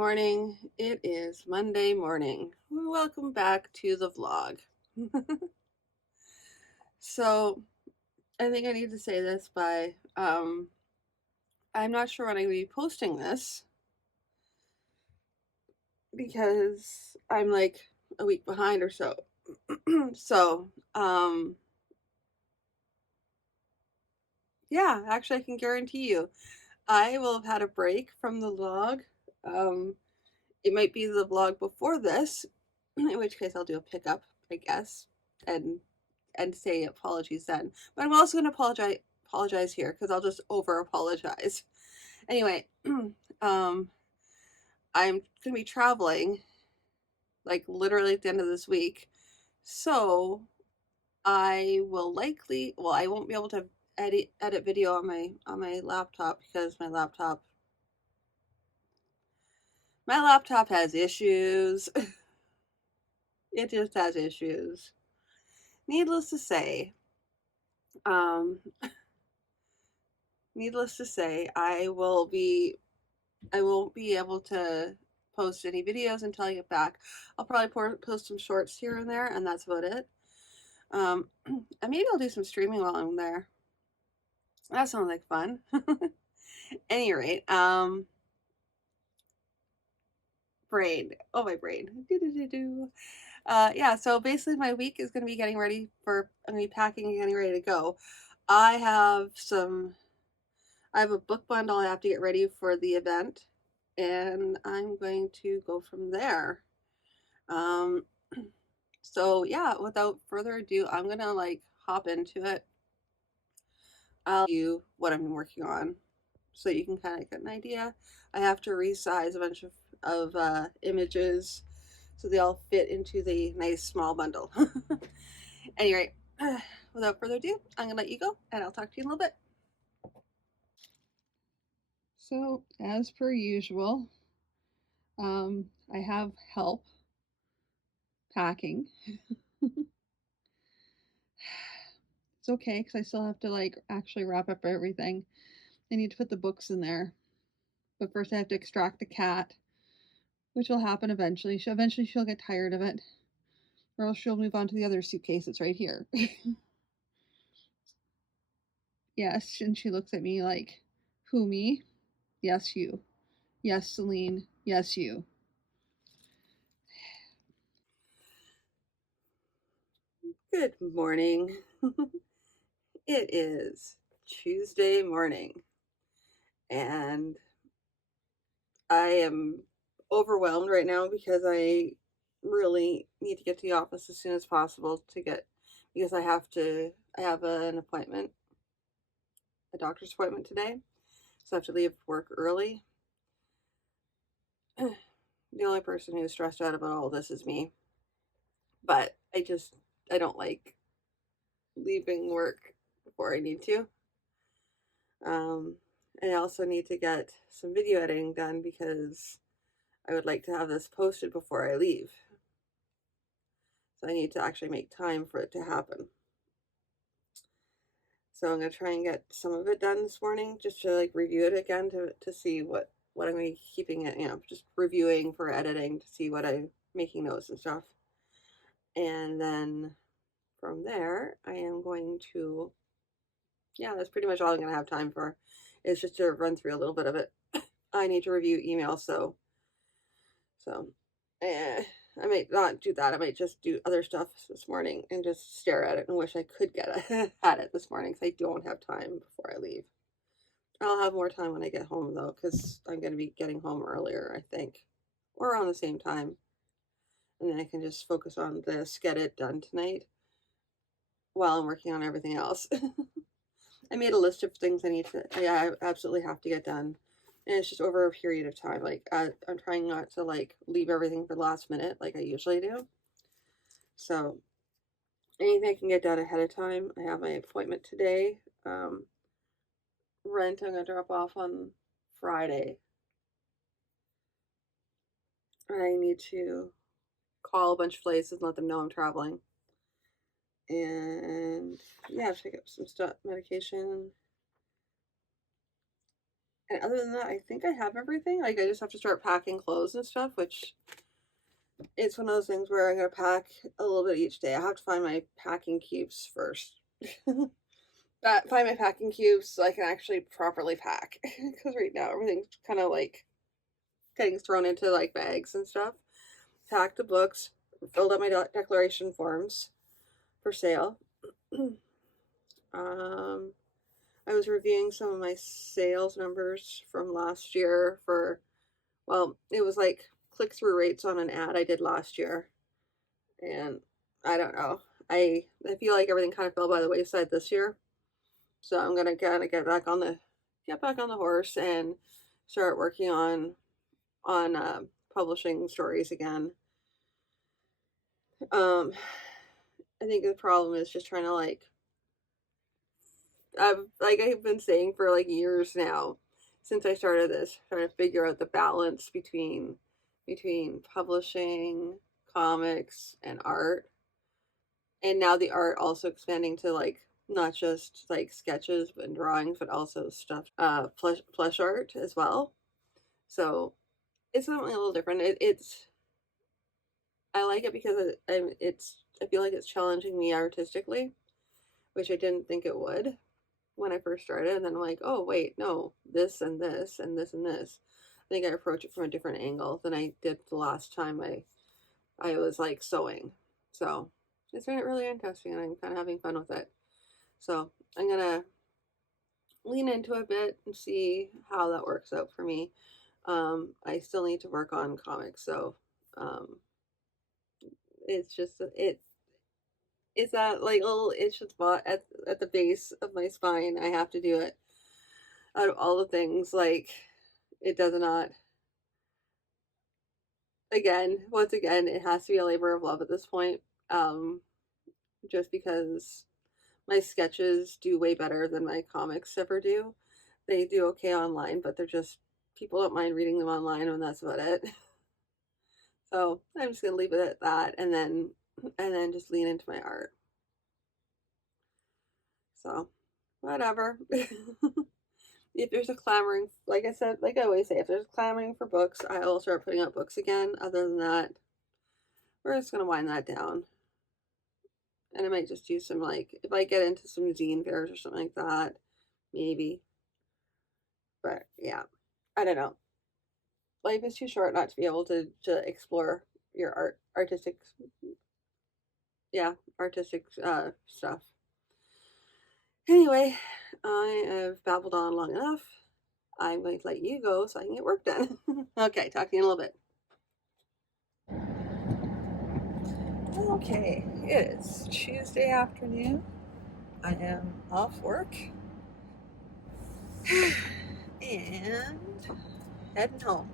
morning. It is Monday morning. Welcome back to the vlog. So, I think I need to say this by I'm not sure when I'm going to be posting this because I'm like a week behind or so. So, yeah, actually I can guarantee you I will have had a break from the vlog. Um it might be the vlog before this, in which case I'll do a pickup, I guess, and say apologies then. But I'm also going to apologize here because I'll just over apologize. Anyway, um, I'm going to be traveling like literally at the end of this week, so I will likely, well, I won't be able to edit video on my laptop because my laptop has issues. It just has issues. Needless to say, um, I won't be able to post any videos until I get back. I'll probably post some shorts here and there, and that's about it. And maybe I'll do some streaming while I'm there. That sounds like fun. Any rate, brain. Oh, my brain. Yeah, so basically my week is going to be getting ready for, I'm going to be packing and getting ready to go. I have a book bundle I have to get ready for the event, and I'm going to go from there. Um, so yeah, without further ado, I'm gonna like hop into it. I'll tell you what I'm working on so you can kind of get an idea. I have to resize a bunch of images so they all fit into the nice small bundle. Anyway, without further ado, I'm gonna let you go and I'll talk to you in a little bit. So, as per usual, I have help packing. It's okay because I still have to like actually wrap up everything. I need to put the books in there, but first I have to extract the cat, which will happen eventually. She'll get tired of it, or else she'll move on to the other suitcase that's right here. Yes, and she looks at me like, "Who, me? Yes, you. Yes, Celine. Yes, you." Good morning. It is Tuesday morning, and I am overwhelmed right now because I really need to get to the office as soon as possible because I have an appointment, a doctor's appointment today, so I have to leave work early. The only person who's stressed out about all this is me, but I don't like leaving work before I need to. Um, I also need to get some video editing done because I would like to have this posted before I leave. So I need to actually make time for it to happen. So I'm going to try and get some of it done this morning just to like review it again to see what I'm going to be keeping it, just reviewing for editing to see what I'm making notes and stuff. And then from there, I am going to, yeah, that's pretty much all I'm going to have time for. It's just to run through a little bit of it. I need to review emails, so eh, I might not do that. I might just do other stuff this morning and just stare at it and wish I could get at it this morning because I don't have time before I leave. I'll have more time when I get home though, because I'm going to be getting home earlier, I think, or around the same time. And then I can just focus on this, get it done tonight while I'm working on everything else. I made a list of things I absolutely have to get done. And it's just over a period of time. Like, I'm trying not to, like, leave everything for the last minute like I usually do. So, anything I can get done ahead of time. I have my appointment today. Rent I'm going to drop off on Friday. I need to call a bunch of places and let them know I'm traveling. And yeah, pick up some stuff, medication. And other than that, I think I have everything. Like, I just have to start packing clothes and stuff, which it's one of those things where I'm going to pack a little bit each day. I have to find my packing cubes first. Find my packing cubes so I can actually properly pack. Because right now, everything's kind of like getting thrown into like bags and stuff. Packed the books, filled out my declaration forms for sale. I was reviewing some of my sales numbers from last year for, well, it was like click-through rates on an ad I did last year. And I don't know. I feel like everything kind of fell by the wayside this year. So I'm gonna kind of get back on the horse and start working on publishing stories again. I think the problem is just trying to I've been saying for like years now since I started this, trying to figure out the balance between publishing, comics, and art. And now the art also expanding to like not just like sketches and drawings, but also stuff plush art as well. So it's something a little different. It's I like it because I feel like it's challenging me artistically, which I didn't think it would when I first started. And then I'm like, oh wait, no, this and this and this and this. I think I approach it from a different angle than I did the last time I was like sewing. So it's been really interesting, and I'm kind of having fun with it. So I'm gonna lean into it a bit and see how that works out for me. I still need to work on comics, so it's just it's that like little itch spot at the base of my spine. I have to do it. Out of all the things, like it does not. Once again, it has to be a labor of love at this point. Just because my sketches do way better than my comics ever do. They do okay online, but they're just people don't mind reading them online, and that's about it. So I'm just gonna leave it at that, and then just lean into my art. So whatever. If there's a clamoring, like I said, like I always say, if there's clamoring for books, I will start putting out books again. Other than that, we're just gonna wind that down. And I might just do some like if I get into some zine fairs or something like that, maybe. But yeah, I don't know. Life is too short not to be able to explore your artistic stuff. Anyway, I have babbled on long enough. I'm going to let you go so I can get work done. Okay, talk to you in a little bit. Okay, it is Tuesday afternoon. I am off work and heading home.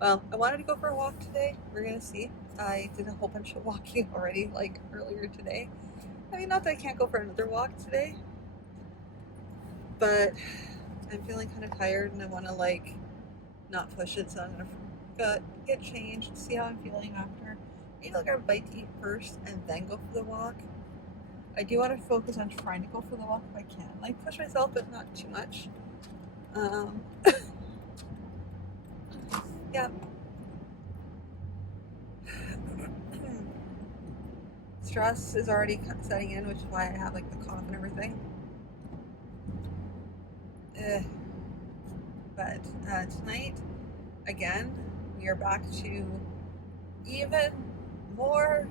Well, I wanted to go for a walk today. We're gonna see. I did a whole bunch of walking already, like earlier today. I mean, not that I can't go for another walk today, but I'm feeling kind of tired and I want to like not push it, so I'm gonna get changed, see how I'm feeling after. Maybe I'll grab a bite to eat first and then go for the walk. I do want to focus on trying to go for the walk if I can. Like push myself, but not too much. Yeah. Stress is already setting in, which is why I have like the cough and everything. But tonight, again, we are back to even more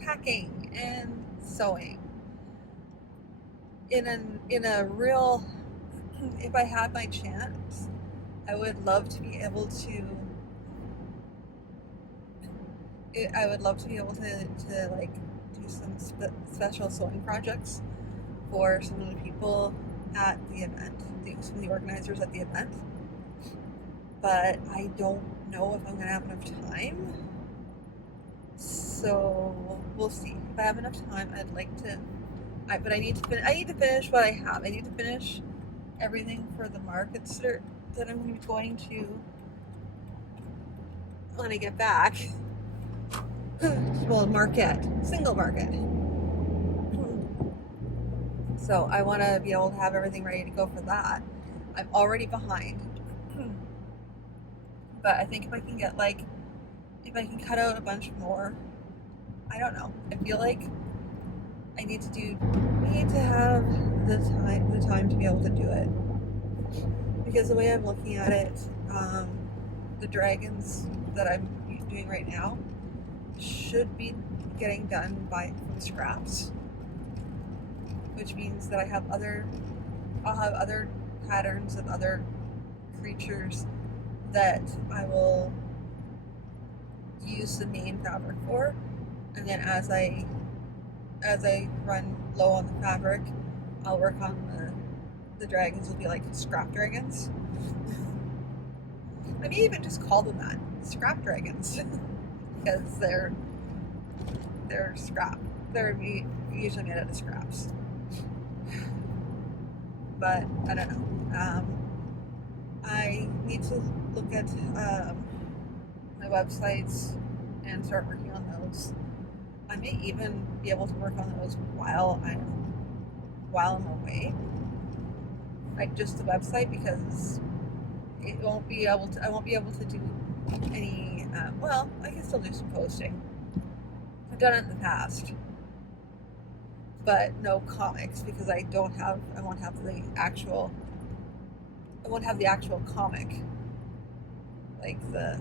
packing and sewing. In a real, if I had my chance, I would love to be able to. I would love to be able to like do some special sewing projects for some of the people at the event, some of the organizers at the event. But I don't know if I'm gonna have enough time. So we'll see. If I have enough time, I'd like to. But I need to finish what I have. I need to finish everything for the markets that I'm going to be going to when I get back. Well, single market. So I want to be able to have everything ready to go for that. I'm already behind. But I think if I can get like, if I can cut out a bunch more, I don't know. I feel like I need to have the time to be able to do it. Because the way I'm looking at it, the dragons that I'm doing right now should be getting done from scraps, which means that I'll have other patterns of other creatures that I will use the main fabric for, and then as I run low on the fabric, I'll work on the dragons. Will be like scrap dragons. I may even just call them that, scrap dragons, because they're scrap. They're usually made out of scraps. But I don't know. I need to look at my websites and start working on those. I may even be able to work on those while I'm away, like just the website, because I won't be able to do any. Well, I can still do some posting. I've done it in the past, but no comics, because I won't have the actual comic, like the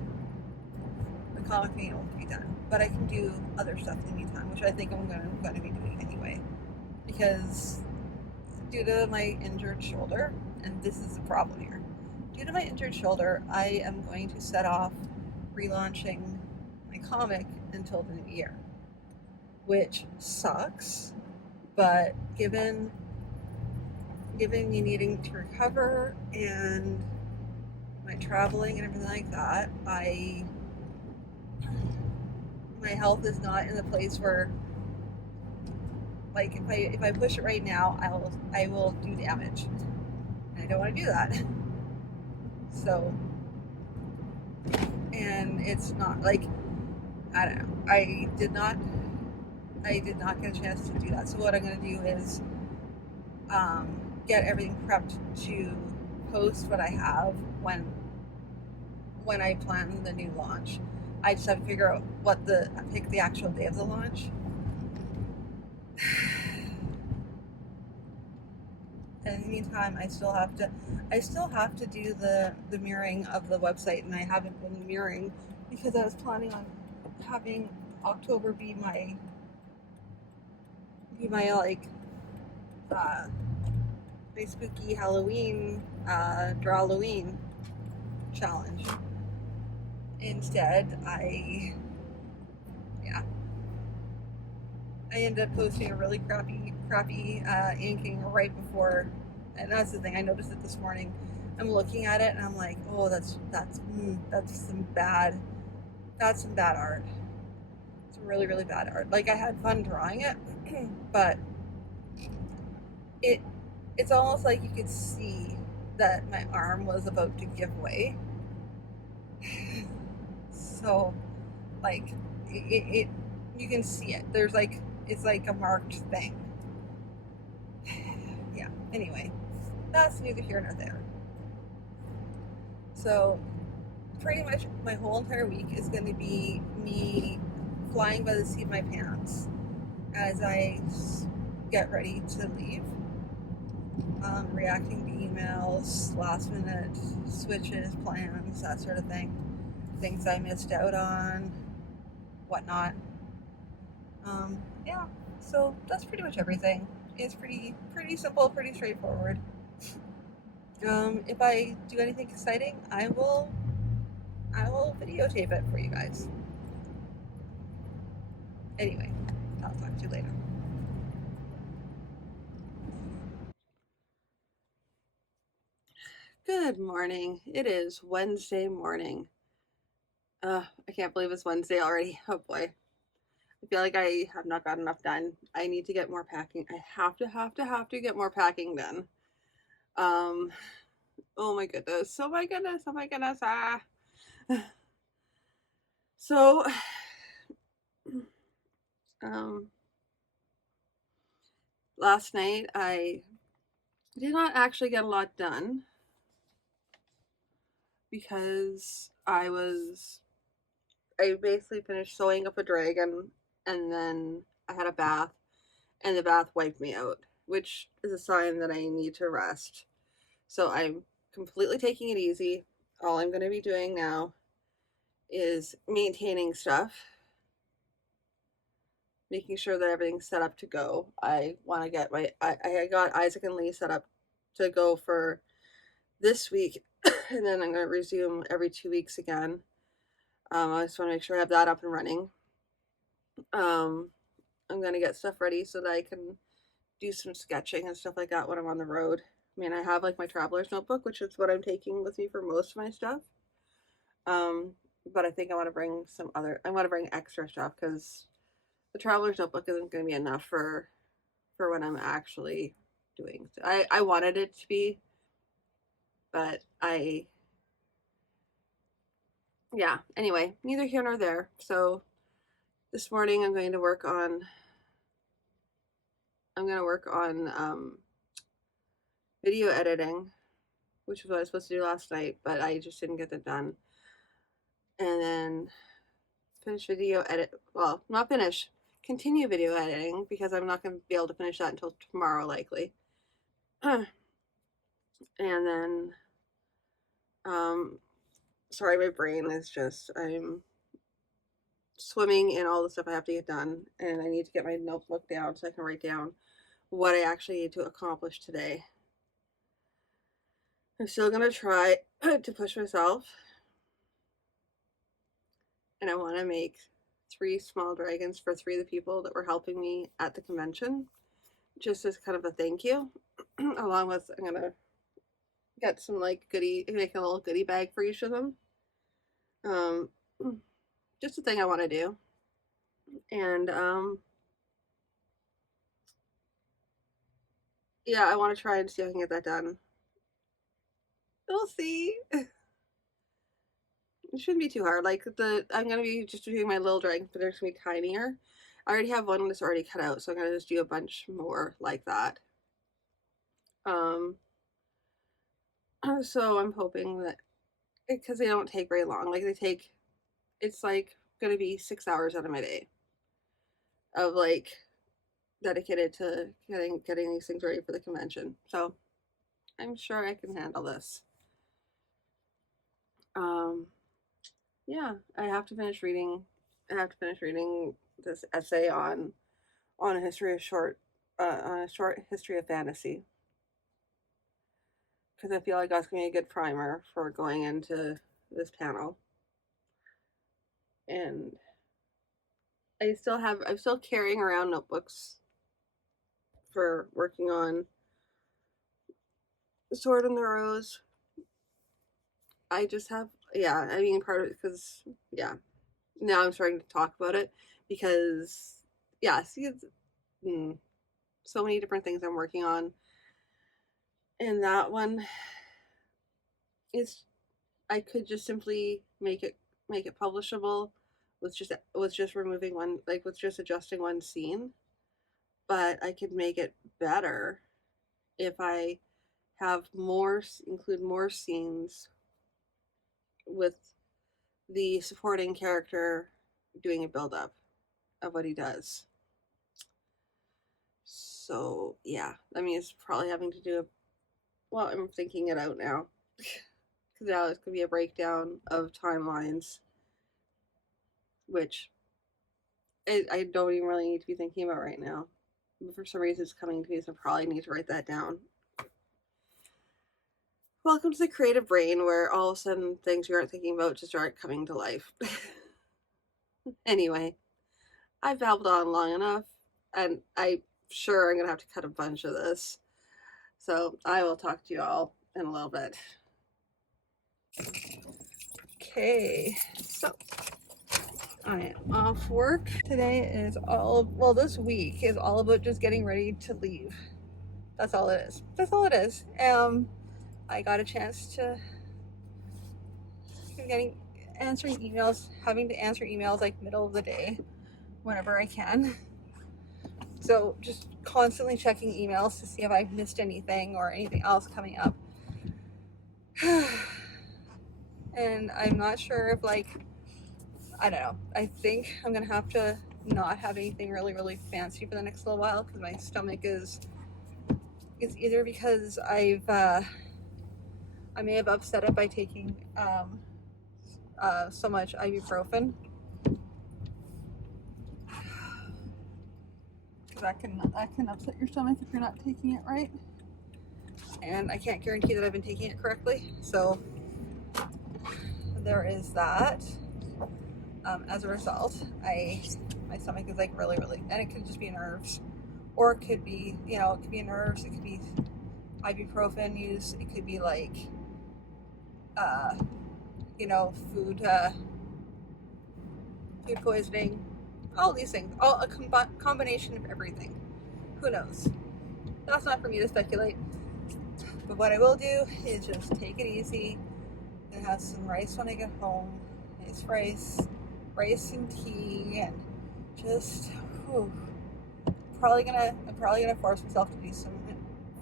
comic being able to be done. But I can do other stuff in the meantime, which I think I'm going to be doing anyway, because due to my injured shoulder, and this is the problem here, due to my injured shoulder, I am going to set off relaunching my comic until the new year, which sucks. But given me needing to recover and my traveling and everything like that, my health is not in the place where, like, if I push it right now, I will do damage, and I don't want to do that. So, and it's not like, I don't know. I did not get a chance to do that. So what I'm going to do is get everything prepped to post what I have when I plan the new launch. I just have to figure out pick the actual day of the launch. And in the meantime, I still have to do the mirroring of the website, and I haven't been mirroring because I was planning on having October be my like my spooky Halloween Drawloween challenge. Instead, I ended up posting a really crappy inking right before, and that's the thing. I noticed it this morning. I'm looking at it and I'm like, oh, that's some bad art. It's really, really bad art. Like, I had fun drawing it, but it's almost like you could see that my arm was about to give way. So, like, it you can see it. There's like, it's like a marked thing. Yeah. Anyway, that's neither here nor there. So, pretty much my whole entire week is going to be me flying by the seat of my pants as I get ready to leave. Reacting to emails, last minute switches, plans, that sort of thing. Things I missed out on, whatnot. Yeah, so that's pretty much everything. It's pretty simple, pretty straightforward. If I do anything exciting, I will videotape it for you guys. Anyway, I'll talk to you later. Good morning. It is Wednesday morning. I can't believe it's Wednesday already. Oh boy. I feel like I have not got enough done. I need to get more packing. I have to get more packing done. Oh my goodness. Oh my goodness. Oh my goodness. So, last night I did not actually get a lot done. because I basically finished sewing up a dragon, and then I had a bath, and the bath wiped me out, which is a sign that I need to rest. So I'm completely taking it easy. All I'm going to be doing now is maintaining stuff, making sure that everything's set up to go. I want to get I got Isaac and Lee set up to go for this week, and then I'm going to resume every 2 weeks again. I just want to make sure I have that up and running. I'm going to get stuff ready so that I can do some sketching and stuff like that when I'm on the road. I mean, I have like my traveler's notebook, which is what I'm taking with me for most of my stuff. But I think I want to bring I want to bring extra stuff because the traveler's notebook isn't going to be enough for when I'm actually doing. I wanted it to be, but yeah, anyway, neither here nor there. So this morning I'm going to work on video editing, which is what I was supposed to do last night, but I just didn't get that done. And then continue video editing, because I'm not going to be able to finish that until tomorrow likely. And then sorry, my brain is just, I'm swimming in all the stuff I have to get done, and I need to get my notebook down so I can write down what I actually need to accomplish today. I'm still going to try to push myself, and I want to make 3 small dragons for 3 of the people that were helping me at the convention, just as kind of a thank you. Along with, I'm going to get some like make a little goodie bag for each of them. Just a thing I want to do. And yeah, I want to try and see if I can get that done. We'll see. It shouldn't be too hard. Like I'm gonna be just doing my little dragons, but they're just gonna be tinier. I already have one that's already cut out, so I'm gonna just do a bunch more like that. So I'm hoping that, because they don't take very long. Like it's like gonna be 6 hours out of my day of like dedicated to getting these things ready for the convention. So I'm sure I can handle this. Yeah, I have to finish reading this essay on a short history of fantasy, because I feel like that's gonna be a good primer for going into this panel. And I'm still carrying around notebooks for working on Sword in the Rose. I just have, yeah, I mean, part of it, because, yeah, now I'm starting to talk about it, because, yeah, see, it's so many different things I'm working on. And that one is, I could just simply make it publishable with just removing one, like with just adjusting one scene. But I could make it better if I include more scenes with the supporting character doing a build-up of what he does. So yeah, that means probably having to do well, I'm thinking it out now. Because now it's going to be a breakdown of timelines, which I don't even really need to be thinking about right now. But for some reason it's coming to me, so I probably need to write that down. Welcome to the creative brain, where all of a sudden things you aren't thinking about just aren't coming to life. Anyway, I've babbled on long enough, and I'm sure I'm going to have to cut a bunch of this. So I will talk to you all in a little bit. Okay, so I am off work. Today is this week is all about just getting ready to leave. That's all it is. That's all it is. I got a chance to having to answer emails like middle of the day, whenever I can. So just constantly checking emails to see if I've missed anything or anything else coming up. and I'm not sure if like, I don't know. I think I'm gonna have to not have anything really, really fancy for the next little while because my stomach is either because I may have upset it by taking so much ibuprofen, because that can upset your stomach if you're not taking it right, and I can't guarantee that I've been taking it correctly. So there is that. As a result, my stomach is like really, really, and it could just be nerves, or it could be, you know, it could be nerves, it could be ibuprofen use, it could be like, you know, food poisoning, all these things, all a combination of everything. Who knows? That's not for me to speculate. But what I will do is just take it easy and have some rice when I get home. Nice rice and tea, and just I'm probably gonna force myself to do some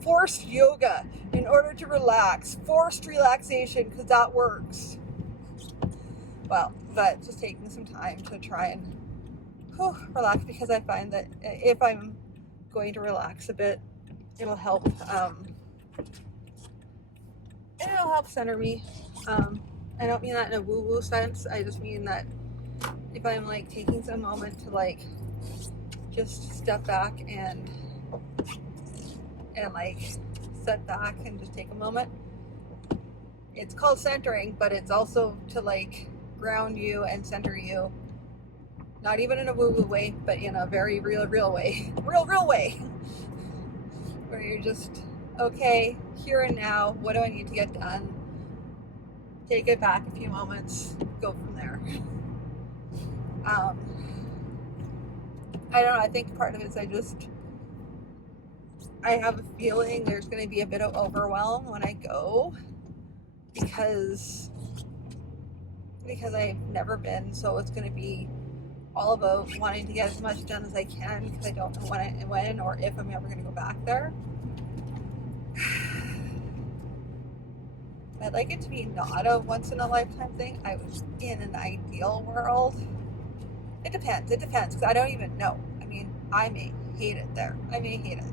forced yoga in order to relax. Forced relaxation, because that works. Well, but just taking some time to try and relax, because I find that if I'm going to relax a bit, it'll help center me. I don't mean that in a woo-woo sense. I just mean that if I'm like taking some moment to like just step back and like step back and just take a moment. It's called centering, but it's also to like ground you and center you. Not even in a woo-woo way, but in a very real way. Real way. Where you're just, okay, here and now, what do I need to get done? Take it back a few moments, go from there. I don't know, I think part of it is I have a feeling there's going to be a bit of overwhelm when I go, because I've never been, so it's going to be all about wanting to get as much done as I can, because I don't know when or if I'm ever going to go back there. I'd like it to be not a once in a lifetime thing. I was in an ideal world. It depends, because I don't even know. I mean, I may hate it there. I may hate it.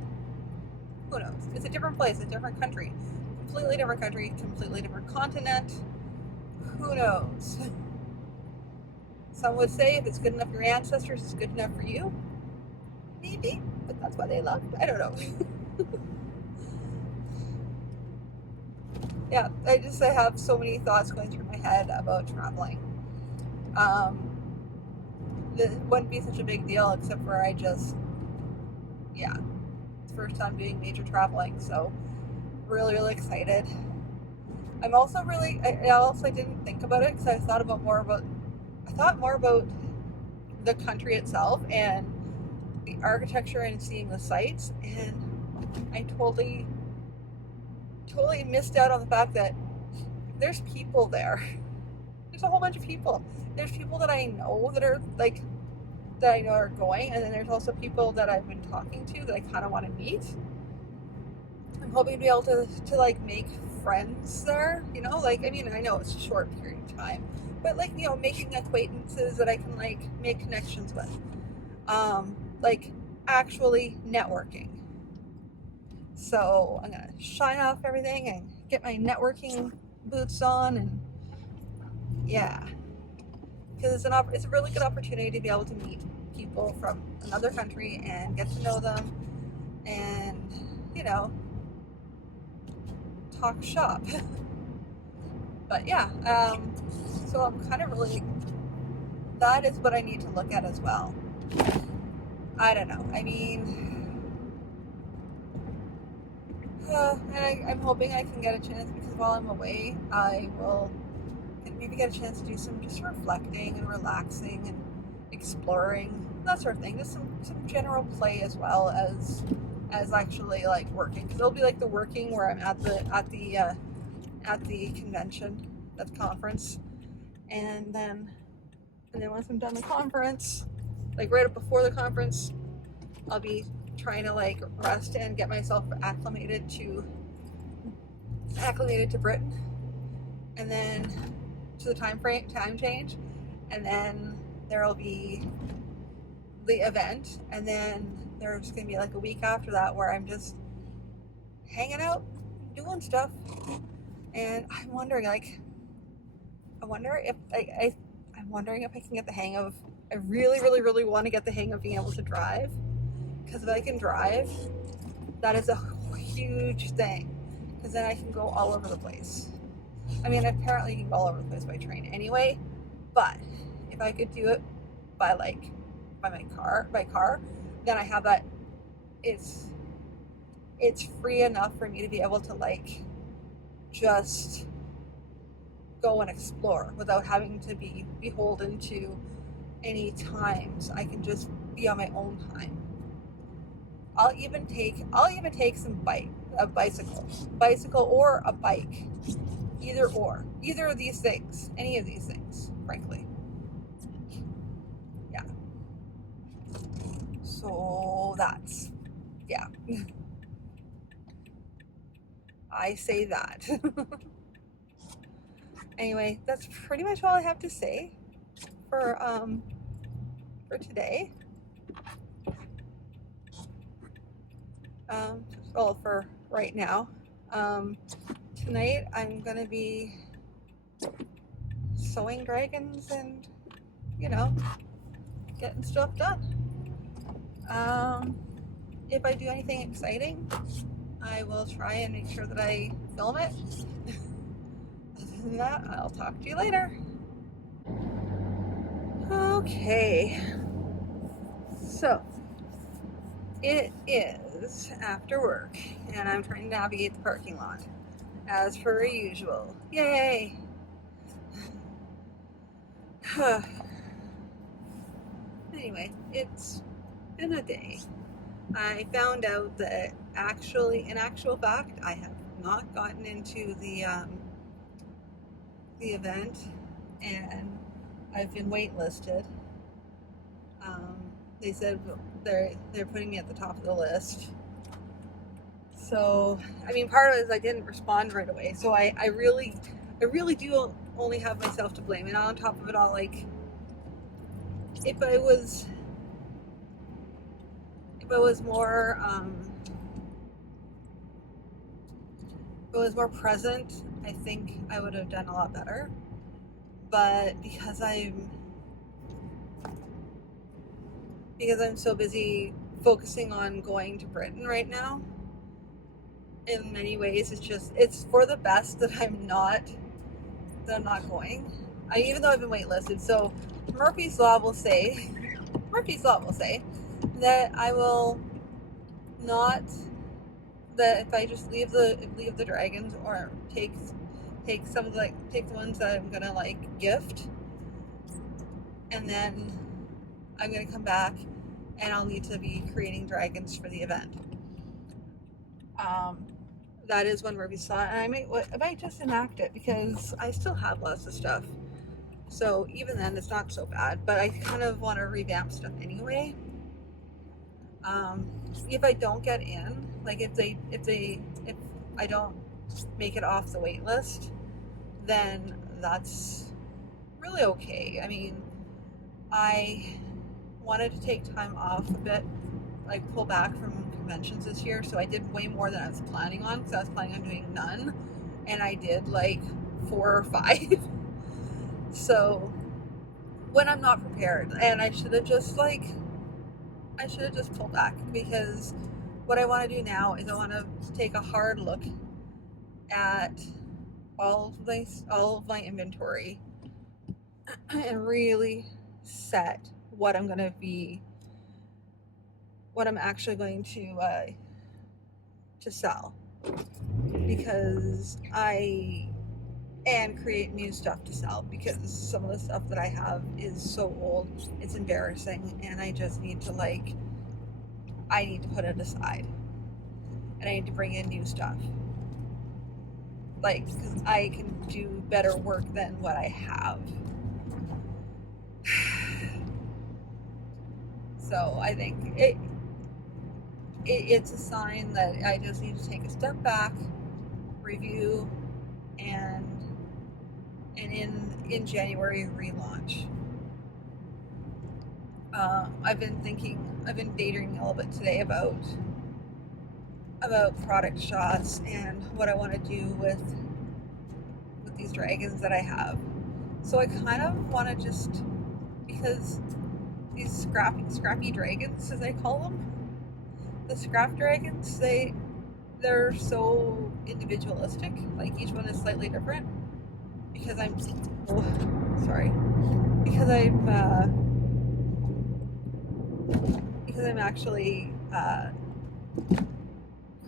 Who knows? It's a different place, a different country. Completely different country, completely different continent. Who knows? Some would say if it's good enough for your ancestors, it's good enough for you. Maybe, but that's why they left. I don't know. Yeah, I have so many thoughts going through my head about traveling. It wouldn't be such a big deal, except for it's the first time doing major traveling, so really, really excited. I'm also I didn't think about it, because I thought more about the country itself and the architecture and seeing the sights, and I totally missed out on the fact that there's people there. There's a whole bunch of people. There's people that I know that are like, that I know are going, and then there's also people that I've been talking to that I kind of want to meet. I'm hoping to be able to like make friends there, you know, like, I mean, I know it's a short period of time, but like, you know, making acquaintances that I can like make connections with, like actually networking. So I'm gonna shine off everything and get my networking boots on, and yeah, because it's a really good opportunity to be able to meet people from another country and get to know them, and you know, talk shop. But yeah, so I'm kind of really, that is what I need to look at as well. I don't know. I mean, and I'm hoping I can get a chance, because while I'm away, I will maybe get a chance to do some just reflecting and relaxing and exploring, that sort of thing. Just some general play as well as actually like working, because it'll be like the working where I'm at the convention, at the conference, and then once I'm done the conference, like right up before the conference, I'll be trying to like rest and get myself acclimated to Britain, and then to the time change, and then there'll be the event, and then there's gonna be like a week after that where I'm just hanging out, doing stuff, and I'm wondering, like, I'm wondering if I can get the hang of. I really, really, really want to get the hang of being able to drive, because if I can drive, that is a huge thing, because then I can go all over the place. I mean, apparently you can go all over the place by train anyway, but if I could do it by my car, then I have that. It's free enough for me to be able to like just go and explore without having to be beholden to any times. I can just be on my own time. I'll even take some bicycle or a bike, either of these things, any of these things, frankly. Yeah. So that's, yeah. I say that. Anyway, that's pretty much all I have to say for today. Well, for right now. Tonight I'm gonna be sewing dragons and, getting stuff done. If I do anything exciting, I will try and make sure that I film it. Other than that, I'll talk to you later. Okay, so it is after work, and I'm trying to navigate the parking lot as per usual. Yay! Anyway, it's been a day. I found out that in actual fact, I have not gotten into the event, and I've been waitlisted. They said they're putting me at the top of the list. So, I mean, part of it is I didn't respond right away. So I really do only have myself to blame. And on top of it all, like, if I was more present, I think I would have done a lot better. But because I'm so busy focusing on going to Britain right now, in many ways it's for the best that I'm not going. Even though I've been waitlisted. So Murphy's Law will say that I will not, that if I just leave the dragons, or take the ones that I'm gonna like gift, and then I'm gonna come back and I'll need to be creating dragons for the event. That is one Ruby saw, and I might just enact it, because I still have lots of stuff. So even then, it's not so bad. But I kind of want to revamp stuff anyway. If I don't get in, like if I don't make it off the wait list, then that's really okay. I mean, I wanted to take time off a bit, like pull back from conventions this year, so I did way more than I was planning on, because I was planning on doing none, and I did like 4 or 5. So when I'm not prepared, and I should have just pulled back, because what I want to do now is I want to take a hard look at all of my inventory and really set what I'm actually going to sell, because and create new stuff to sell, because some of the stuff that I have is so old, it's embarrassing, and I just need to I need to put it aside, and I need to bring in new stuff, like, because I can do better work than what I have. So I think it's a sign that I just need to take a step back, review, and then in January relaunch. I've been daydreaming a little bit today about product shots and what I want to do with these dragons that I have. So I kind of want to just, because these scrappy dragons, as I call them, the scrap dragons, they're so individualistic. Like each one is slightly different. Because I'm actually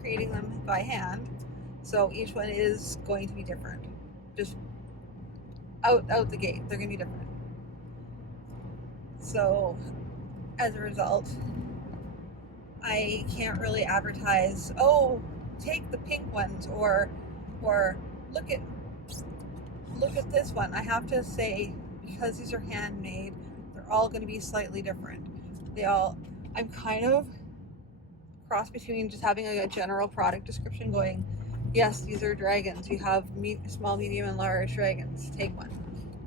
creating them by hand, so each one is going to be different. Just out the gate, they're going to be different. So as a result, I can't really advertise, oh, take the pink ones, or look at this one. I have to say, because these are handmade, they're all going to be slightly different. I'm kind of cross between just having a general product description going, yes, these are dragons. You have small, medium, and large dragons. Take one.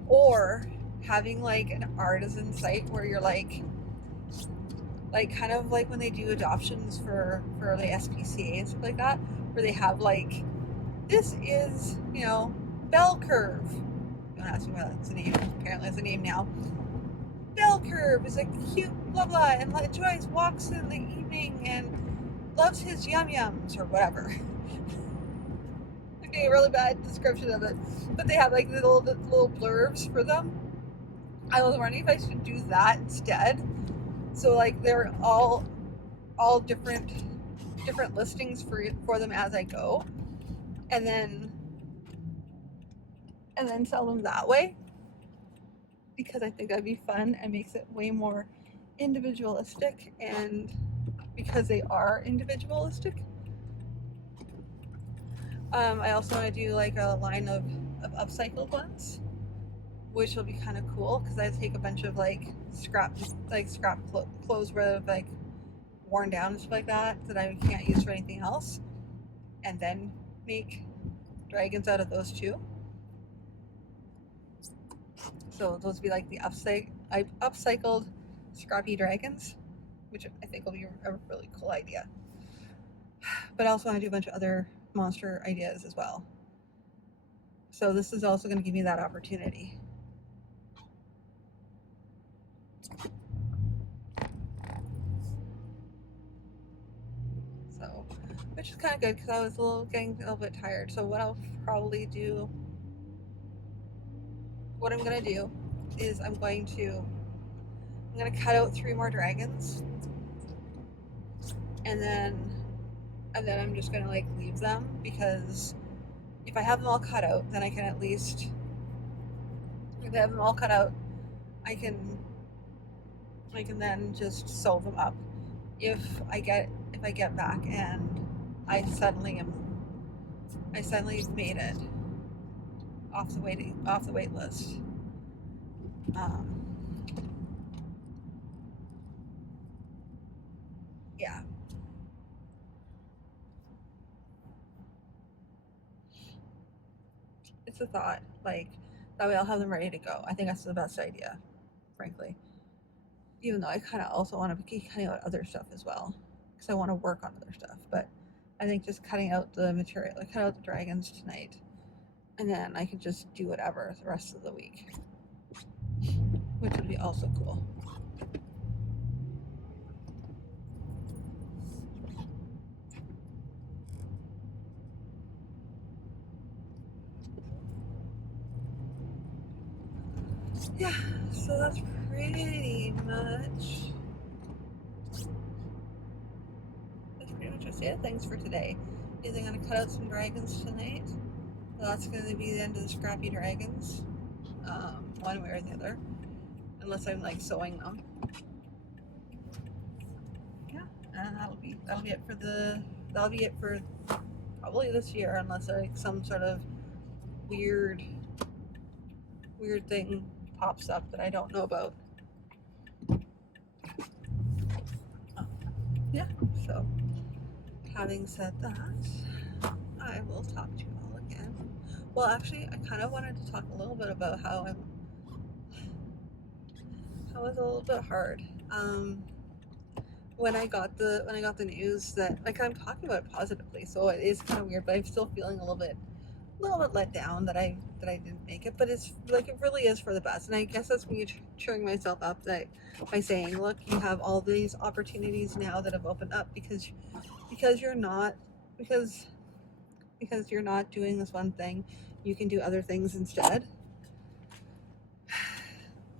Or having like an artisan site where you're like kind of like when they do adoptions for the SPCA and stuff like that, where they have like, this is, Bell Curve. Don't ask me why that's a name. Apparently it's a name now. Bell Curve is a cute blah blah and enjoys walks in the evening and loves his yum-yums or whatever. I'm getting a really bad description of it. But they have like little blurbs for them. I was wondering if I should do that instead. So like they're all different listings for them as I go. And then sell them that way, because I think that'd be fun and makes it way more individualistic, and because they are individualistic. I also want to do like a line of upcycled ones, which will be kind of cool, because I take a bunch of like scrap clothes where they've like worn down and stuff like that I can't use for anything else, and then make dragons out of those too. So those would be like the upcycled scrappy dragons, which I think will be a really cool idea. But I also want to do a bunch of other monster ideas as well. So this is also going to give me that opportunity. So, which is kind of good, because I was getting a little bit tired. So what I'll probably do, what I'm going to do is I'm going to cut out 3 more dragons, and then I'm just going to like leave them, because if I have them all cut out, then I can at least, if I have them all cut out, I can then just sew them up. If I get back and I suddenly made it off the wait list. Yeah. It's a thought. Like, that way I'll have them ready to go. I think that's the best idea, frankly. Even though I kind of also want to keep cutting out other stuff as well, because I want to work on other stuff. But I think just cutting out the material, I cut out the dragons tonight, and then I can just do whatever the rest of the week, which would be also cool. Yeah, so that's pretty much what's it. Thanks for today. Is I'm going to cut out some dragons tonight. Well, that's going to be the end of the scrappy dragons, one way or the other, unless I'm like sewing them. Yeah, and that'll be it for probably this year, unless like some sort of weird thing pops up that I don't know about. Yeah, so having said that, I will talk to you all again Well, actually, I kind of wanted to talk a little bit about how it was a little bit hard. When I got the news that, like, I'm talking about it positively, so it is kind of weird, but I'm still feeling a little bit let down that I didn't make it. But it's like it really is for the best, and I guess that's me cheering myself up that by saying, look, you have all these opportunities now that have opened up because you're not because because you're not doing this one thing, you can do other things instead.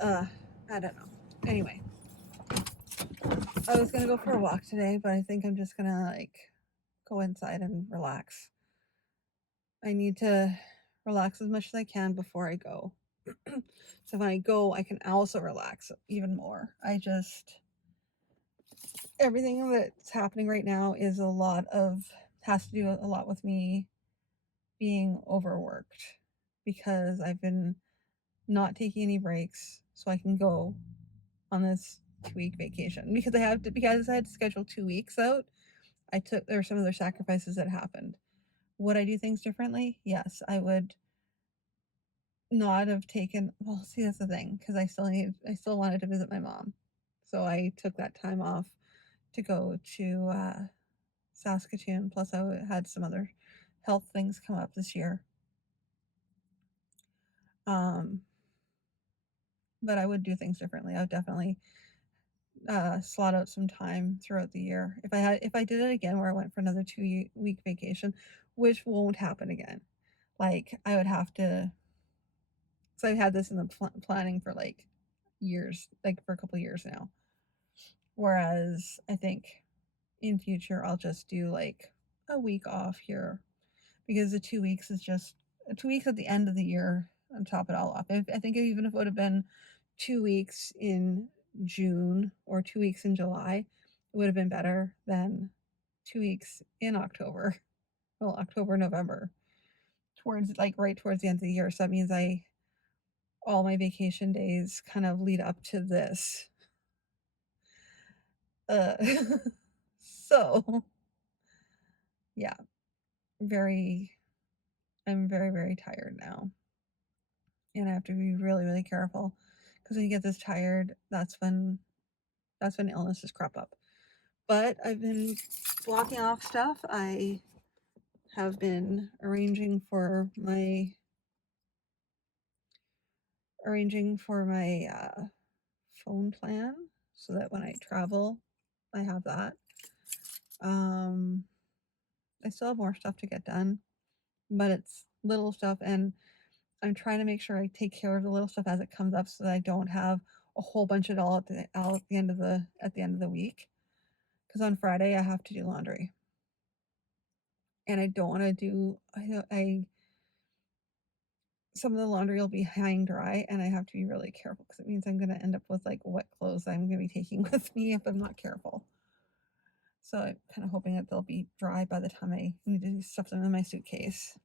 I don't know. Anyway, I was gonna go for a walk today, but I think I'm just gonna like go inside and relax. I need to relax as much as I can before I go. So when I go, I can also relax even more. Everything that's happening right now is has to do a lot with me being overworked because I've been not taking any breaks so I can go on this 2 week vacation because I had to schedule 2 weeks out. There were some other sacrifices that happened. Would I do things differently? Yes, I would not have taken. Well, see, that's the thing because I still wanted to visit my mom, so I took that time off to go to Saskatoon. Plus, I had some other health things come up this year. Um, but I would do things differently. I would definitely slot out some time throughout the year. If I did it again, where I went for another 2 week vacation, which won't happen again. Like I would have to. So I've had this in the planning for like years, like for a couple years now. Whereas I think in future I'll just do like a week off here because the 2 weeks is just 2 weeks at the end of the year and top it all off. I think even if it would have been 2 weeks in June or 2 weeks in July, it would have been better than 2 weeks in October. Well, October, November, towards like right towards the end of the year. So that means all my vacation days kind of lead up to this. Uh, so yeah, very I'm very, very tired now. And I have to be really, really careful because when you get this tired, that's when illnesses crop up. But I've been blocking off stuff. I have been arranging for my phone plan so that when I travel, I have that. I still have more stuff to get done, but it's little stuff, and I'm trying to make sure I take care of the little stuff as it comes up so that I don't have a whole bunch of it all at the end of the week. Because on Friday I have to do laundry, and I don't want to do I some of the laundry will be hang dry, and I have to be really careful because it means I'm going to end up with like wet clothes I'm going to be taking with me if I'm not careful. So I'm kind of hoping that they'll be dry by the time I need to stuff them in my suitcase.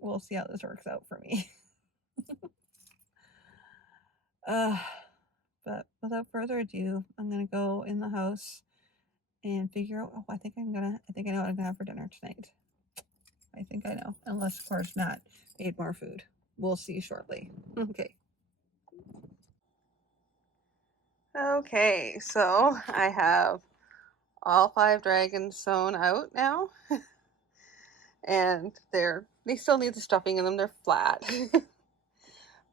We'll see how this works out for me. uh, but without further ado, I'm going to go in the house and figure out. Oh, I think I know what I'm gonna have for dinner tonight. I think I know, unless of course Matt made more food. We'll see shortly. Okay. Okay, so I have all 5 dragons sewn out now, and they still need the stuffing in them. They're flat,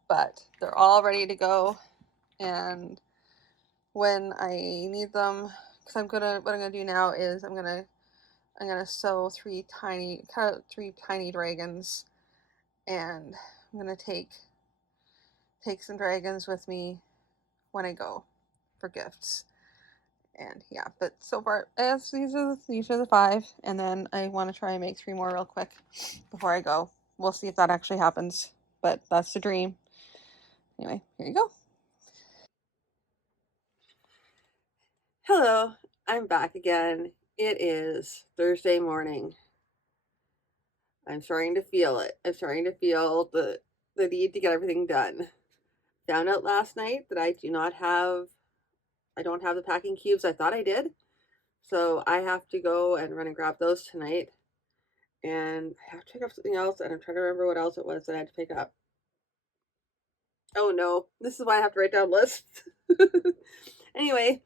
but they're all ready to go. And when I need them, because what I'm gonna do now is I'm gonna sew cut out 3 tiny dragons, and I'm gonna take some dragons with me when I go for gifts. And yeah, but so far, as these are the 5, and then I want to try and make 3 more real quick before I go. We'll see if that actually happens, but that's the dream. Anyway, here you go. Hello, I'm back again. It is Thursday morning. I'm starting to feel it. I'm starting to feel the need to get everything done. Found out last night that I don't have the packing cubes I thought I did. So I have to go and run and grab those tonight. and I have to pick up something else, and I'm trying to remember what else it was that I had to pick up. Oh no, this is why I have to write down lists. Anyway,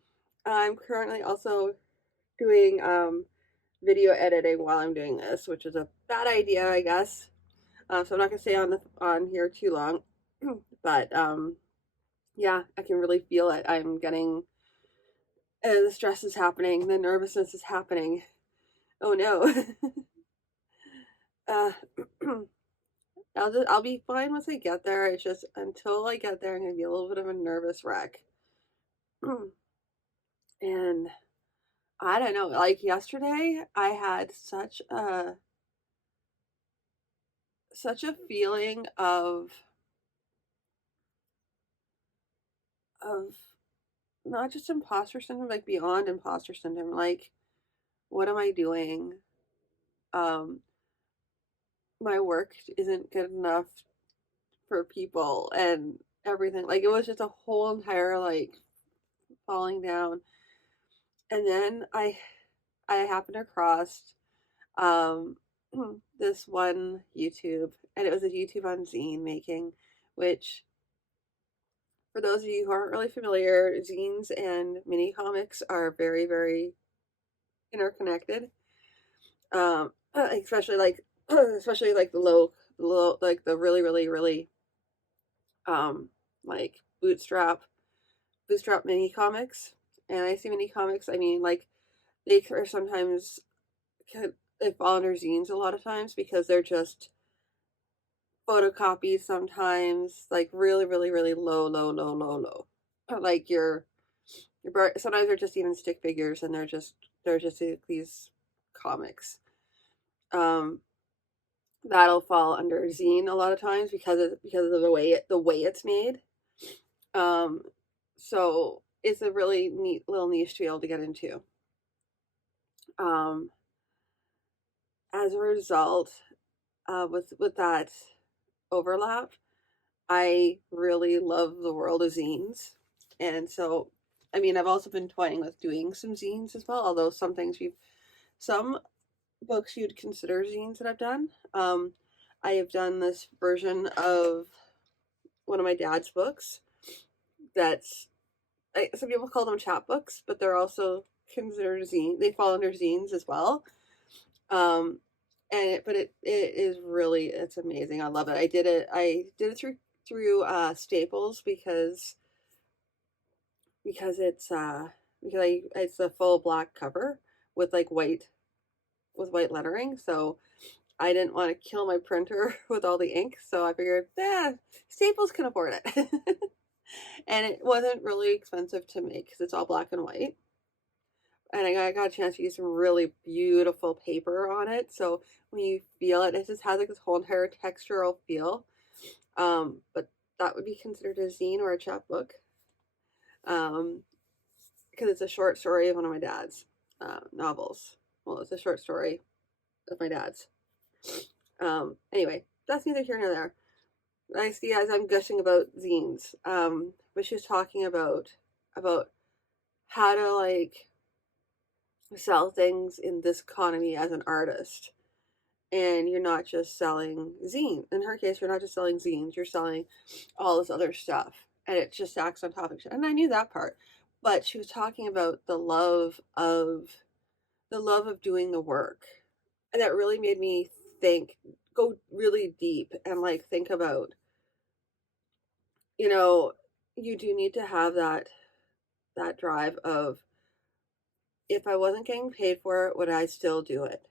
I'm currently also doing video editing while I'm doing this, which is a bad idea, I guess. So I'm not gonna stay on here too long, but yeah, I can really feel it. I'm getting the stress is happening, the nervousness is happening. Oh no. uh, I'll be fine once I get there. It's just until I get there, I'm gonna be a little bit of a nervous wreck. And I don't know, like yesterday, I had such a feeling of not just imposter syndrome, like beyond imposter syndrome. Like, what am I doing? Um, my work isn't good enough for people and everything. Like, it was just a whole entire like falling down. And then I happened across um this one YouTube, and it was a YouTube on zine making, which for those of you who aren't really familiar, zines and mini comics are very, very interconnected. Especially like especially like the low, like the really, really, really um like bootstrap mini comics. And I see mini comics, I mean, like they are sometimes they fall under zines a lot of times because they're just photocopies sometimes, like really, really, really low, low, low, low, low. Like sometimes they're just even stick figures, and they're just these comics. Um, that'll fall under zine a lot of times because of the way it's made. Um, so it's a really neat little niche to be able to get into. Um, as a result, with that overlap, I really love the world of zines. And so, I mean, I've also been toying with doing some zines as well, although some books you'd consider zines that I've done. I have done this version of one of my dad's books that's, some people call them chapbooks, but they're also considered zine. They fall under zines as well. Um, but it is really, it's amazing. I love it. I did it through Staples because it's a full black cover with like white lettering. So I didn't want to kill my printer with all the ink, so I figured, Staples can afford it. And it wasn't really expensive to make because it's all black and white. And I got a chance to use some really beautiful paper on it. So when you feel it, it just has like this whole entire textural feel. But that would be considered a zine or a chapbook. Because it's a short story of one of my dad's novels. Well, it's a short story of my dad's. Anyway, that's neither here nor there. I see as I'm gushing about zines, but she was talking about how to like sell things in this economy as an artist. And you're not just selling zine. In her case, you're not just selling zines, you're selling all this other stuff. And it just acts on topic. And I knew that part. But she was talking about the love of doing the work. And that really made me go really deep and like think about, you know, you do need to have that drive of, if I wasn't getting paid for it, would I still do it?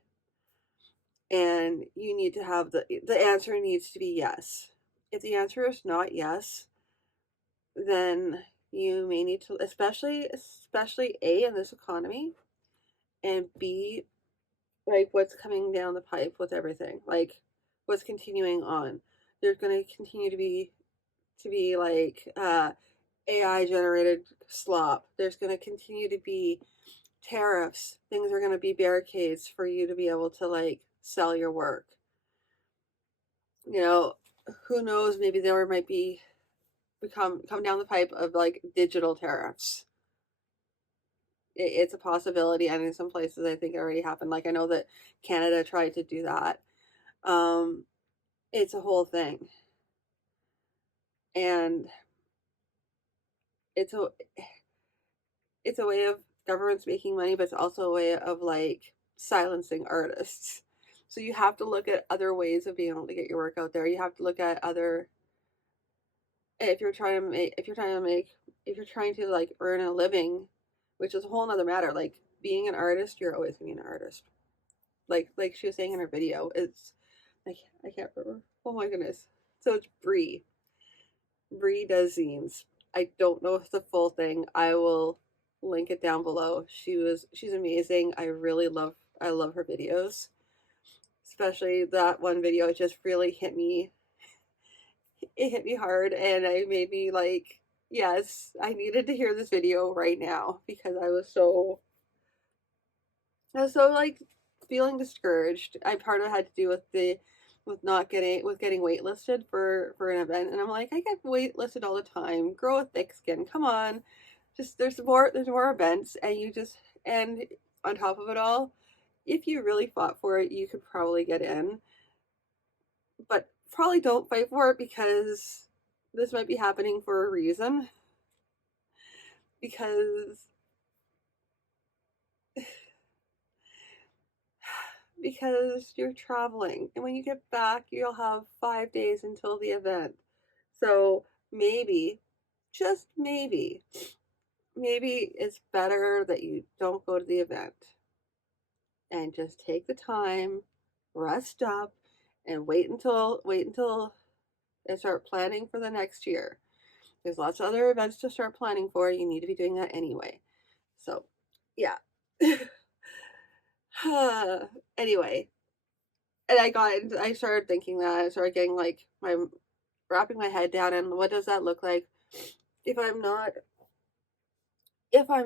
And you need to have the answer needs to be yes. If the answer is not yes, then you may need to, especially A, in this economy, and B, like what's coming down the pipe with everything, like what's continuing on. There's going to continue to be like AI generated slop. There's going to continue to be tariffs. Things are going to be barricades for you to be able to like sell your work. You know, who knows? Maybe there might be come down the pipe of like digital tariffs. It's a possibility, and in some places I think it already happened. Like I know that Canada tried to do that. Um, it's a whole thing, and it's a it's a way of governments making money, but it's also a way of like silencing artists. So you have to look at other ways of being able to get your work out there. You have to look at other if you're trying to like earn a living, which is a whole nother matter. Like being an artist, you're always gonna be an artist. Like she was saying in her video, I can't remember. Oh my goodness. So it's Bree. Bree does zines. I don't know if the full thing. I will link it down below. She's amazing. I love her videos. Especially that one video, it just really hit me. It hit me hard and it made me like, yes, I needed to hear this video right now because I was so like feeling discouraged. I part of it had to do with the with getting waitlisted for an event, and I'm like, I get waitlisted all the time. Grow a thick skin. Come on, just there's more events, and you just and on top of it all, if you really fought for it, you could probably get in, but probably don't fight for it because this might be happening for a reason. Because because you're traveling. And when you get back, you'll have 5 days until the event. So maybe, just maybe it's better that you don't go to the event and just take the time, rest up, and wait until and start planning for the next year. There's lots of other events to start planning for. You need to be doing that anyway. So, yeah. Anyway, and I started thinking that I started getting like my wrapping my head down and what does that look like if if I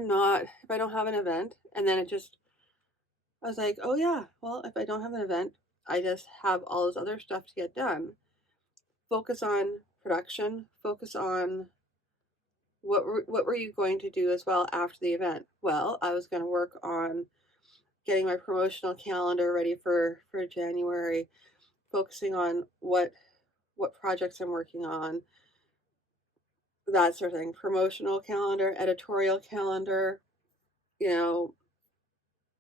don't have an event, and then I was like, oh yeah, well if I don't have an event, I just have all this other stuff to get done. Focus on production, focus on what were you going to do as well after the event? Well, I was going to work on getting my promotional calendar ready for January, focusing on what projects I'm working on, that sort of thing. Promotional calendar, editorial calendar, you know,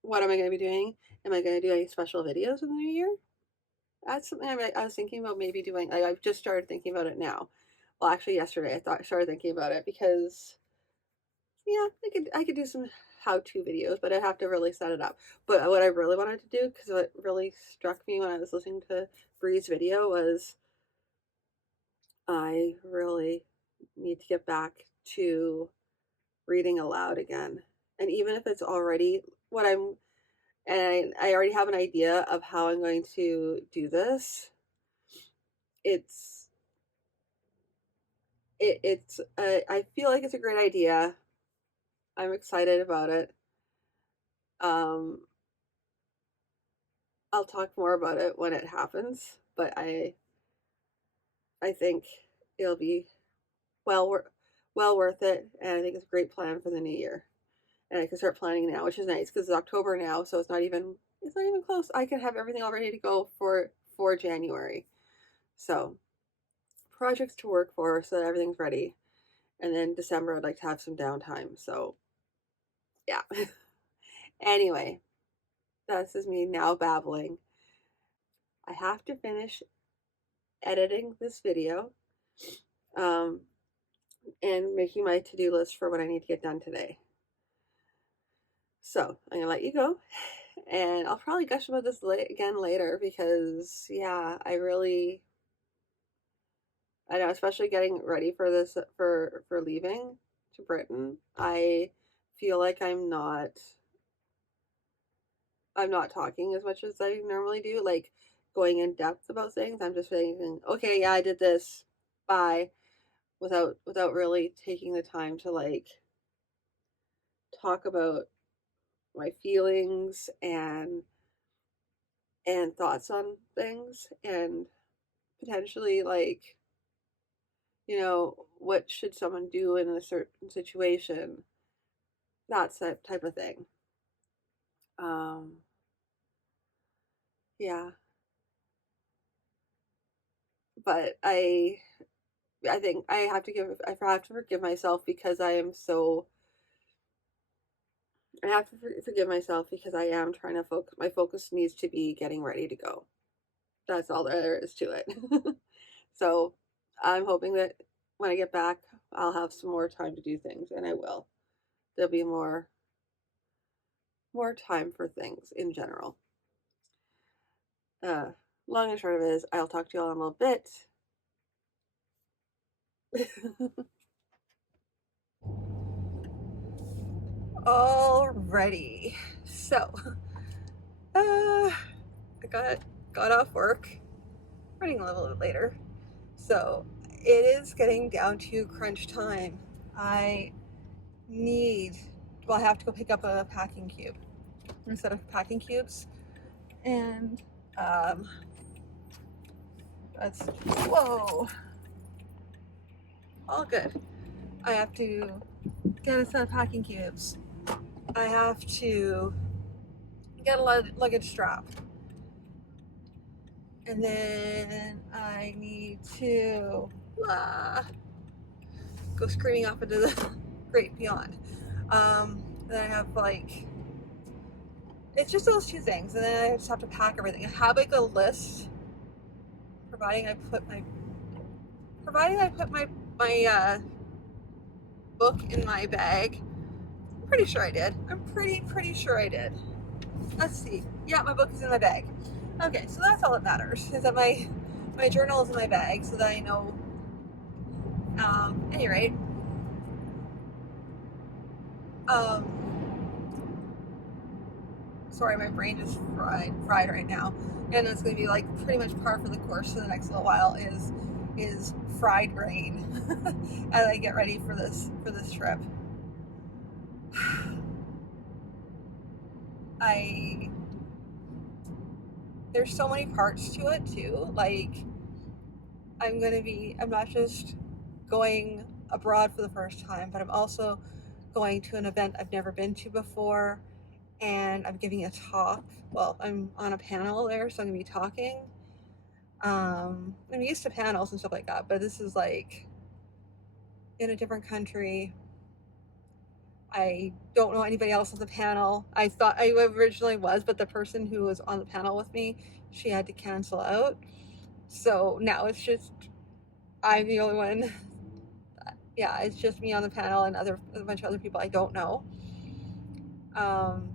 what am I going to be doing? Am I going to do any special videos in the new year? That's something I was thinking about maybe doing. I've just started thinking about it now. Well, actually, yesterday I started thinking about it because yeah, I could do some how-to videos, but I'd have to really set it up. But what I really wanted to do, because what really struck me when I was listening to Bree's video was I really need to get back to reading aloud again. And even if it's already what I'm, and I already have an idea of how I'm going to do this, it's, I feel like it's a great idea. I'm excited about it. Um, I'll talk more about it when it happens, but I think it'll be well worth well worth it, and I think it's a great plan for the new year. And I can start planning now, which is nice because it's October now, so it's not even close. I can have everything all ready to go for January. So projects to work for so that everything's ready. And then December I'd like to have some downtime. So yeah. Anyway, this is me now babbling. I have to finish editing this video um, and making my to-do list for what I need to get done today. So I'm gonna let you go, and I'll probably gush about this again later because yeah, I know, especially getting ready for this for leaving to Britain. I feel like I'm not talking as much as I normally do, like going in depth about things. I'm just saying, okay, yeah, I did this. Bye, without really taking the time to like talk about my feelings and thoughts on things and potentially like, what should someone do in a certain situation That's a type of thing. Um, yeah, but I think I have to forgive myself because I have to forgive myself because I am trying to focus. My focus needs to be getting ready to go. That's all there is to it. So I'm hoping that when I get back, I'll have some more time to do things, and I will. There'll be more time for things in general. Uh, Long and short of it is, I'll talk to you all in a little bit. Alrighty, so I got off work, running a little bit later. So it is getting down to crunch time. I need, I have to go pick up a packing cube instead of packing cubes. And um, that's, whoa, all good. I have to get a set of packing cubes. I have to get a luggage strap. And then I need to go screaming off into the great beyond. Then I have it's just those two things, and then I just have to pack everything. I have like a list, providing I put my book in my bag. I'm pretty sure I did. I'm pretty sure I did. Let's see. Yeah, my book is in my bag. Okay, so that's all that matters, is that my journal is in my bag, so that I know. Any rate, um, sorry, my brain is fried right now, and it's going to be like pretty much par for the course for the next little while is fried brain as I get ready for this trip. There's so many parts to it too. Like, I'm not just going abroad for the first time, but I'm also going to an event I've never been to before, and I'm giving a talk. Well, I'm on a panel there, so I'm gonna be talking. I'm used to panels and stuff like that, but this is like in a different country. I don't know anybody else on the panel. I thought I originally was, but the person who was on the panel with me, she had to cancel out. So now it's just I'm the only one. Yeah, it's just me on the panel and a bunch of other people I don't know. Um,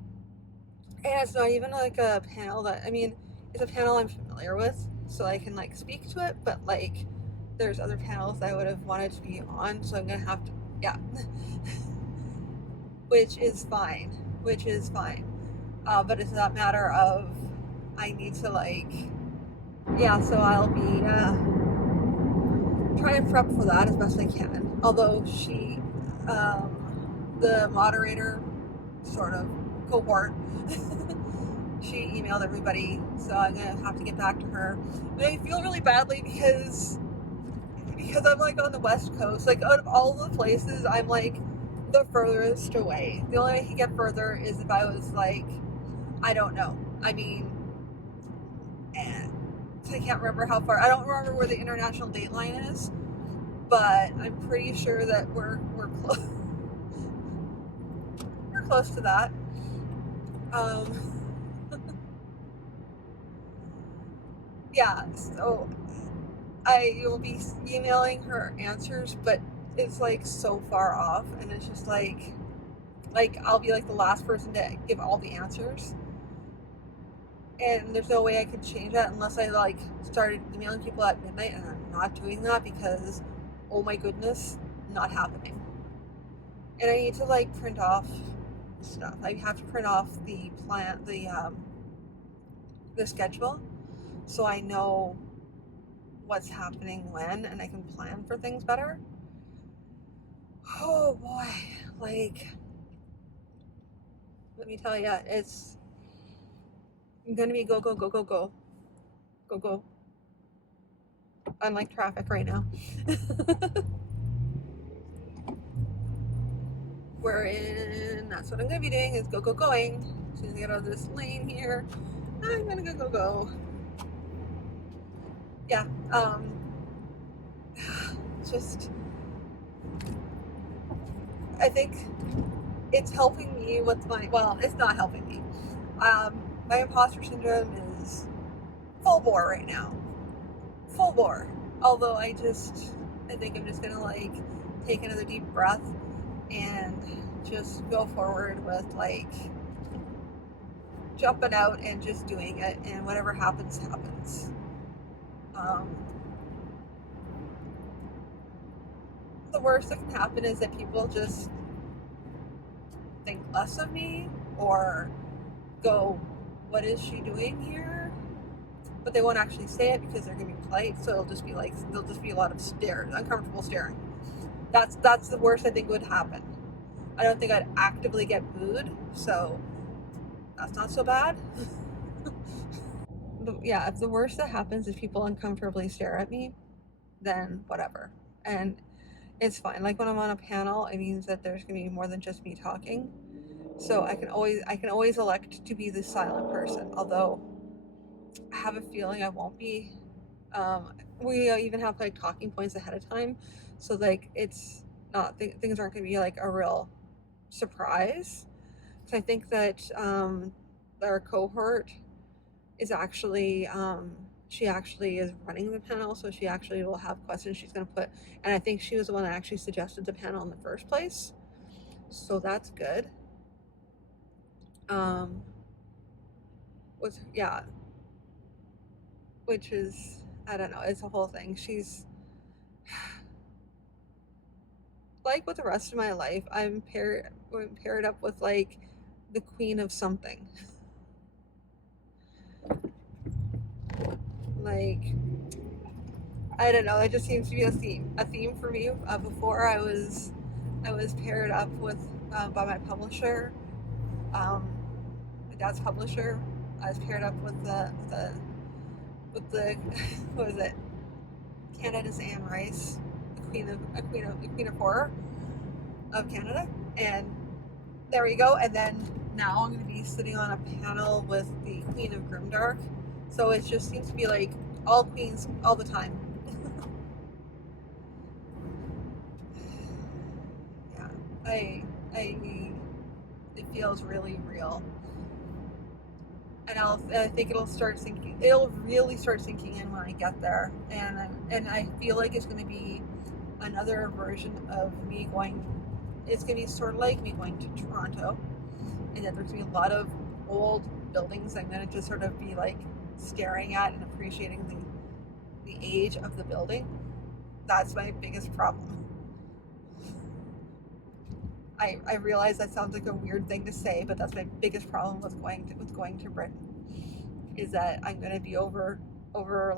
and it's not even like a panel it's a panel I'm familiar with, so I can like speak to it. But like, there's other panels that I would have wanted to be on, so I'm gonna have to, yeah, which is fine. But it's that matter of I need to yeah. So I'll be trying to prep for that as best I can. Although the moderator, sort of cohort, she emailed everybody, so I'm gonna have to get back to her. But I feel really badly because I'm like on the West Coast. Like, out of all the places, I'm like the furthest away. The only way I could get further is if I was like, I don't know. I mean, I can't remember how far. I don't remember where the international date line is, but I'm pretty sure that we're close. We're close to that. Yeah. So I will be emailing her answers, but it's like so far off, and it's just like I'll be like the last person to give all the answers, and there's no way I could change that unless I like started emailing people at midnight, and I'm not doing that because, oh my goodness, not happening. And I need to like print off stuff. I have to print off the schedule, so I know what's happening when, and I can plan for things better. Oh boy, like, let me tell you, it's gonna be go go go go go go go. Unlike traffic right now. wherein that's what I'm going to be doing is going. As soon as I get out of this lane here, I'm going to go. Yeah, just, I think it's helping me with well, it's not helping me. My imposter syndrome is full bore right now. Full bore. Although I think I'm just gonna like take another deep breath and just go forward with like jumping out and just doing it, and whatever happens, happens. The worst that can happen is that people just think less of me or go, what is she doing here? But they won't actually say it because they're gonna be polite, so there'll just be a lot of stares, uncomfortable staring. That's the worst I think would happen. I don't think I'd actively get booed, so that's not so bad. Yeah, if the worst that happens is people uncomfortably stare at me, then whatever. And it's fine. Like when I'm on a panel, it means that there's gonna be more than just me talking. So I can always elect to be the silent person, although I have a feeling I won't be. We even have like talking points ahead of time, so like it's not things aren't going to be like a real surprise. So I think that our cohort is actually she actually is running the panel, so she actually will have questions she's going to put, and I think she was the one that actually suggested the panel in the first place, so that's good. Was yeah, which is, I don't know, it's a whole thing. She's like with the rest of my life, I'm paired up with like the queen of something. Like, I don't know, it just seems to be a theme for me. Before I was paired up with by my publisher, my dad's publisher. I was paired up with the what was it? Canada's Anne Rice, the queen of horror of Canada, and there we go. And then now I'm going to be sitting on a panel with the Queen of Grimdark. So it just seems to be like all queens all the time. Yeah, it feels really real. And I think it'll start sinking. It'll really start sinking in when I get there, and I feel like it's going to be another version of me going. It's going to be sort of like me going to Toronto, and that there's going to be a lot of old buildings I'm going to just sort of be like staring at and appreciating the age of the building. That's my biggest problem. I realize that sounds like a weird thing to say, but that's my biggest problem with going to Britain, is that I'm going to be overwrought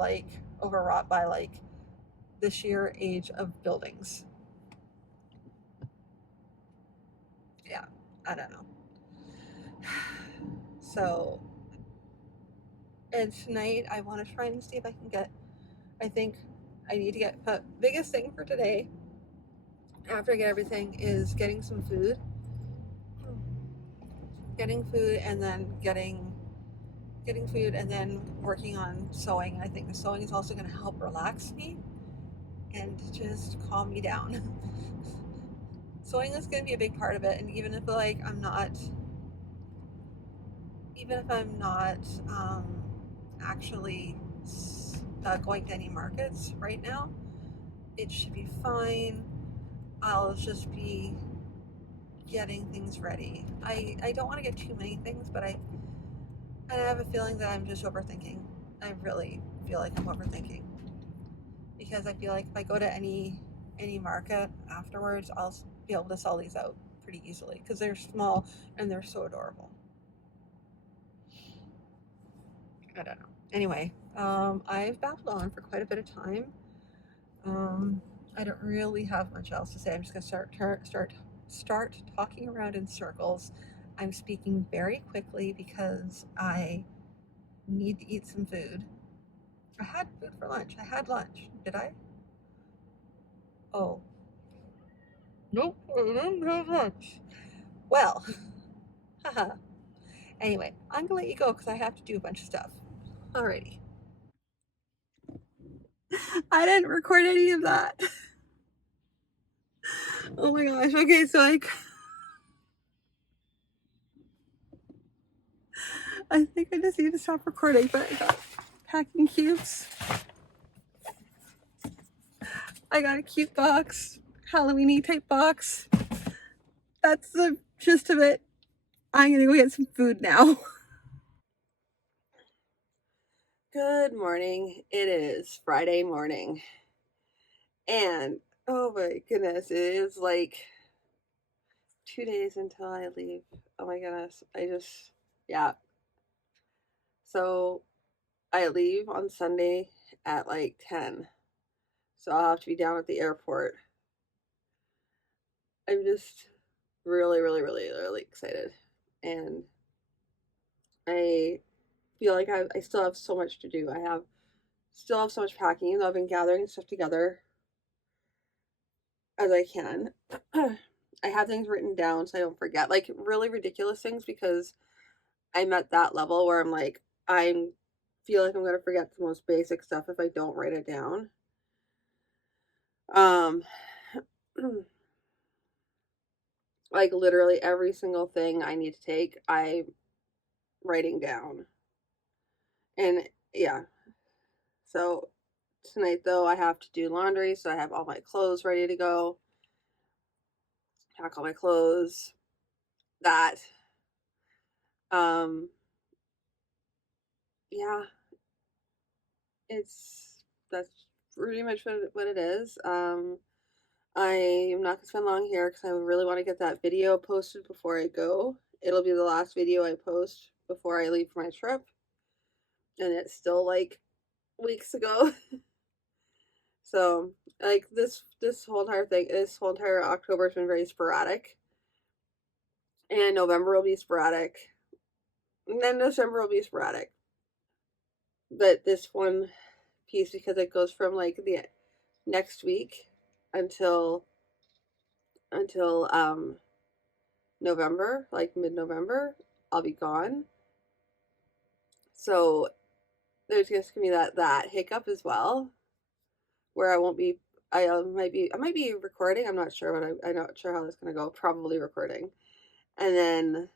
by like the sheer age of buildings. Yeah, I don't know. So, and tonight I want to try and see if I can get. I think I need to get. The biggest thing for today, after I get everything, is getting some food. Getting food and then getting food and then working on sewing. I think the sewing is also going to help relax me and just calm me down. Sewing is going to be a big part of it, and even if like I'm not actually going to any markets right now, it should be fine. I'll just be getting things ready. I don't want to get too many things, but I have a feeling that I'm just overthinking. I really feel like I'm overthinking, because I feel like if I go to any market afterwards, I'll be able to sell these out pretty easily because they're small and they're so adorable. I don't know. Anyway, I've babbled on for quite a bit of time. I don't really have much else to say. I'm just gonna start talking around in circles. I'm speaking very quickly because I need to eat some food. I had food for lunch. I had lunch. Did I? Oh. Nope, I didn't have lunch. Well, haha. Anyway, I'm gonna let you go because I have to do a bunch of stuff. Alrighty. I didn't record any of that. Oh my gosh. Okay, so I think I just need to stop recording, but I got packing cubes. I got a cute box, Halloween-y type box. That's the gist of it. I'm gonna go get some food now. Good morning. It is Friday morning. And oh my goodness, it is like 2 days until I leave. Oh my goodness. Yeah. So I leave on Sunday at like 10. So I'll have to be down at the airport. I'm just really, really, really, really excited. And I feel like I still have so much to do. Still have so much packing, even though I've been gathering stuff together as I can. I have things written down so I don't forget, like really ridiculous things, because I'm at that level where I'm like, I feel like I'm gonna forget the most basic stuff if I don't write it down. Um, like literally every single thing I need to take, I'm writing down. And yeah, so tonight though, I have to do laundry, so I have all my clothes ready to go. Pack all my clothes. That. Um, yeah, that's pretty much what it is. I am not gonna spend long here because I really want to get that video posted before I go. It'll be the last video I post before I leave for my trip, and it's still like weeks ago. So like this whole entire thing, this whole entire October has been very sporadic, and November will be sporadic, and then December will be sporadic. But this one piece, because it goes from like the next week until November, like mid-November, I'll be gone. So there's just gonna be that hiccup as well, where I won't be. I might be recording. I'm not sure, but I'm not sure how that's gonna go. Probably recording, and then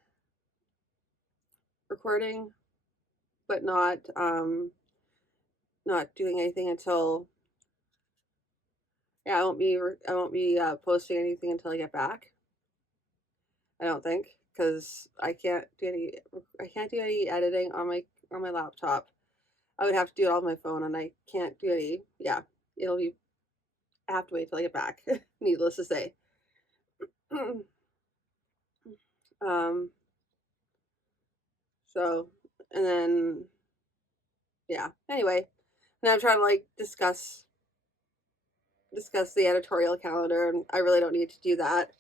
recording, but not doing anything until, yeah. I won't be posting anything until I get back. I don't think, because I can't do any editing on my laptop. I would have to do it on my phone, and I can't do any. Yeah, it'll be. I have to wait till I get back. Needless to say. um. So, and then yeah. Anyway, and I'm trying to like discuss the editorial calendar, and I really don't need to do that.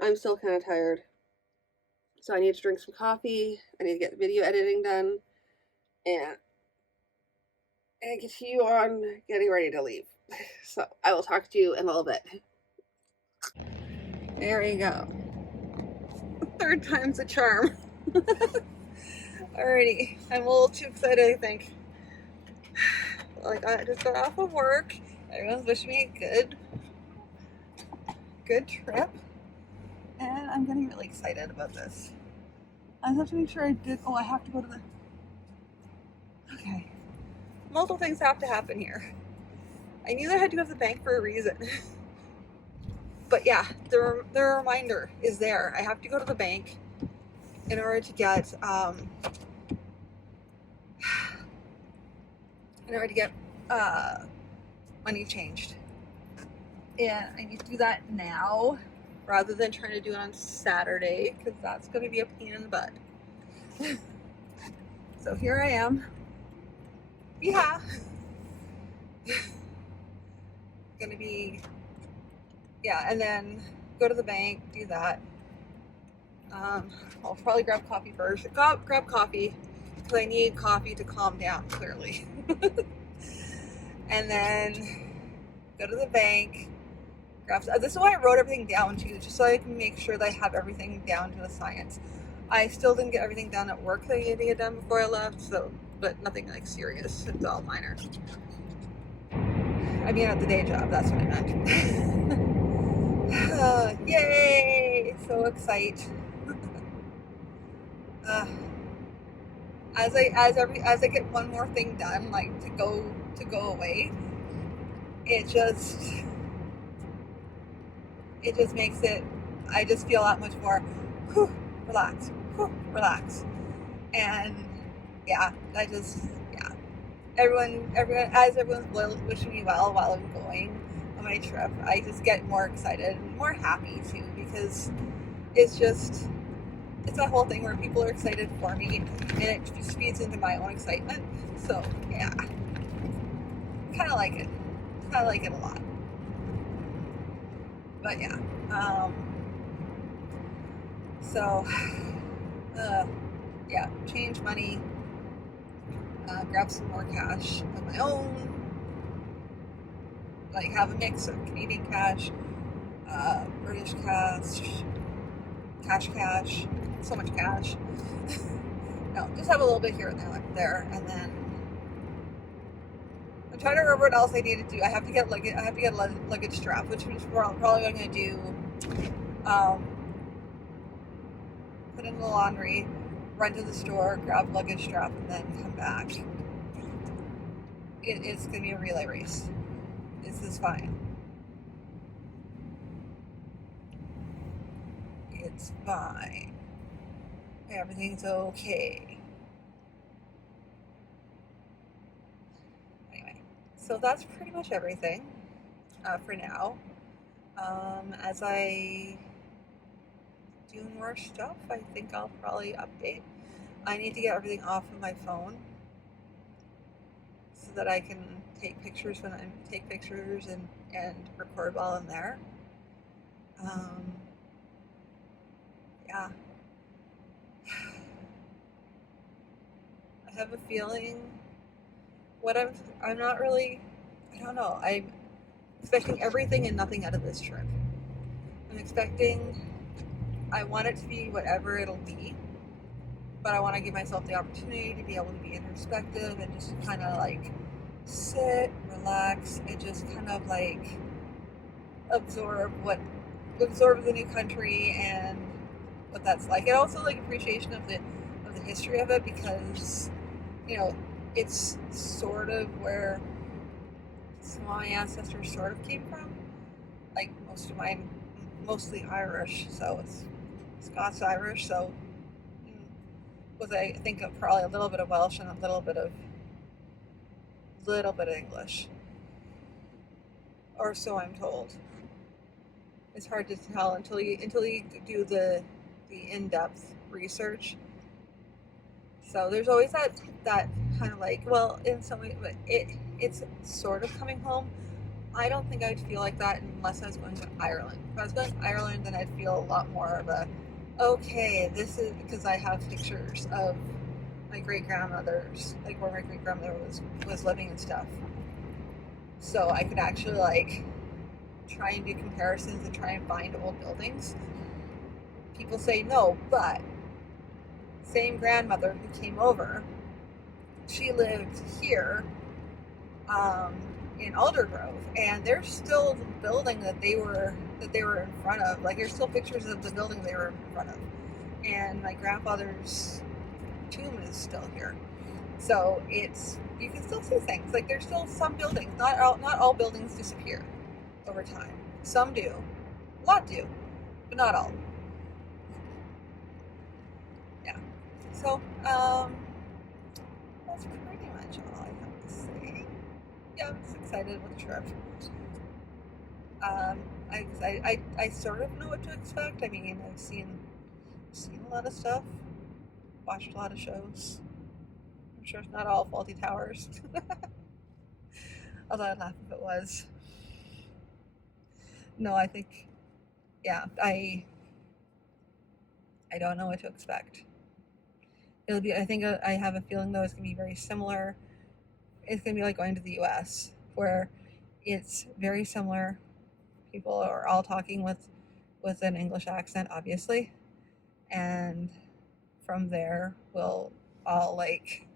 I'm still kind of tired, so I need to drink some coffee. I need to get video editing done, and get you on getting ready to leave. So I will talk to you in a little bit. There you go. Third time's a charm. Alrighty, I'm a little too excited, I think. Like, I just got off of work. Everyone's wishing me a good trip. And I'm getting really excited about this. I have to make sure I have to go to the... Okay. Multiple things have to happen here. I knew that I had to go to the bank for a reason. But yeah, the reminder is there. I have to go to the bank in order to get money changed. And I need to do that now rather than trying to do it on Saturday, because that's going to be a pain in the butt. So here I am. Yeah. Gonna be, yeah, and then go to the bank, do that. I'll probably grab coffee first. Grab coffee, because I need coffee to calm down, clearly. And then go to the bank, graphs. This is why I wrote everything down too, just so I can make sure that I have everything down to the science. I still didn't get everything done at work that I needed to get done before I left, so, but nothing like serious. It's all minor. I mean, at the day job, that's what I meant. Yay! So excited. As I get one more thing done, like to go away, it just makes it. I just feel that much more relax, and yeah, everyone's wishing me well while I'm going on my trip. I just get more excited and more happy too, because it's that whole thing where people are excited for me, and it just feeds into my own excitement. So yeah, kind of like it a lot. But yeah, so yeah, change money, grab some more cash of my own, like have a mix of Canadian cash, British cash, so much cash. No, just have a little bit here and there, and then I'm trying to remember what else I need to do. I have to get a luggage strap, which is probably what I'm going to do. Put in the laundry, run to the store, grab luggage strap, and then come back. It's going to be a relay race. This is fine. It's fine. Everything's okay. Anyway, so that's pretty much everything for now. As I do more stuff, I think I'll probably update. I need to get everything off of my phone so that I can take pictures and record while I'm there. Yeah. I have a feeling I'm not really, I don't know, I'm expecting everything and nothing out of this trip. I want it to be whatever it'll be, but I want to give myself the opportunity to be able to be introspective and just kind of like sit, relax, and just kind of like absorb the new country and what that's like, and also like appreciation of the history of it, because it's sort of where some of my ancestors sort of came from. Like most of mine, mostly Irish, so it's Scots-Irish, so with I think of probably a little bit of Welsh and a little bit of English, or so I'm told. It's hard to tell until you do the in-depth research. So there's always that kind of like, well, in some way, but it's sort of coming home. I don't think I'd feel like that unless I was going to Ireland. If I was going to Ireland, then I'd feel a lot more of a, okay, this is, because I have pictures of my great-grandmother's, like where my great-grandmother was living and stuff. So I could actually like try and do comparisons and try and find old buildings. People say no, but same grandmother who came over, she lived here in Aldergrove, and there's still the building that they were in front of. Like there's still pictures of the building they were in front of, and my grandfather's tomb is still here. So you can still see things. Like there's still some buildings. Not all buildings disappear over time. Some do, a lot do, but not all. Yeah. So that's pretty much all I have to say. Yeah, I'm just excited with the trip. I sort of know what to expect. I mean, I've seen a lot of stuff, watched a lot of shows. I'm sure it's not all Faulty Towers. Although I'd laugh if it was. No, I think, yeah, I don't know what to expect. I think I have a feeling though it's going to be very similar. It's going to be like going to the US, where it's very similar. people are all talking with an English accent, obviously. And from there, we'll all like,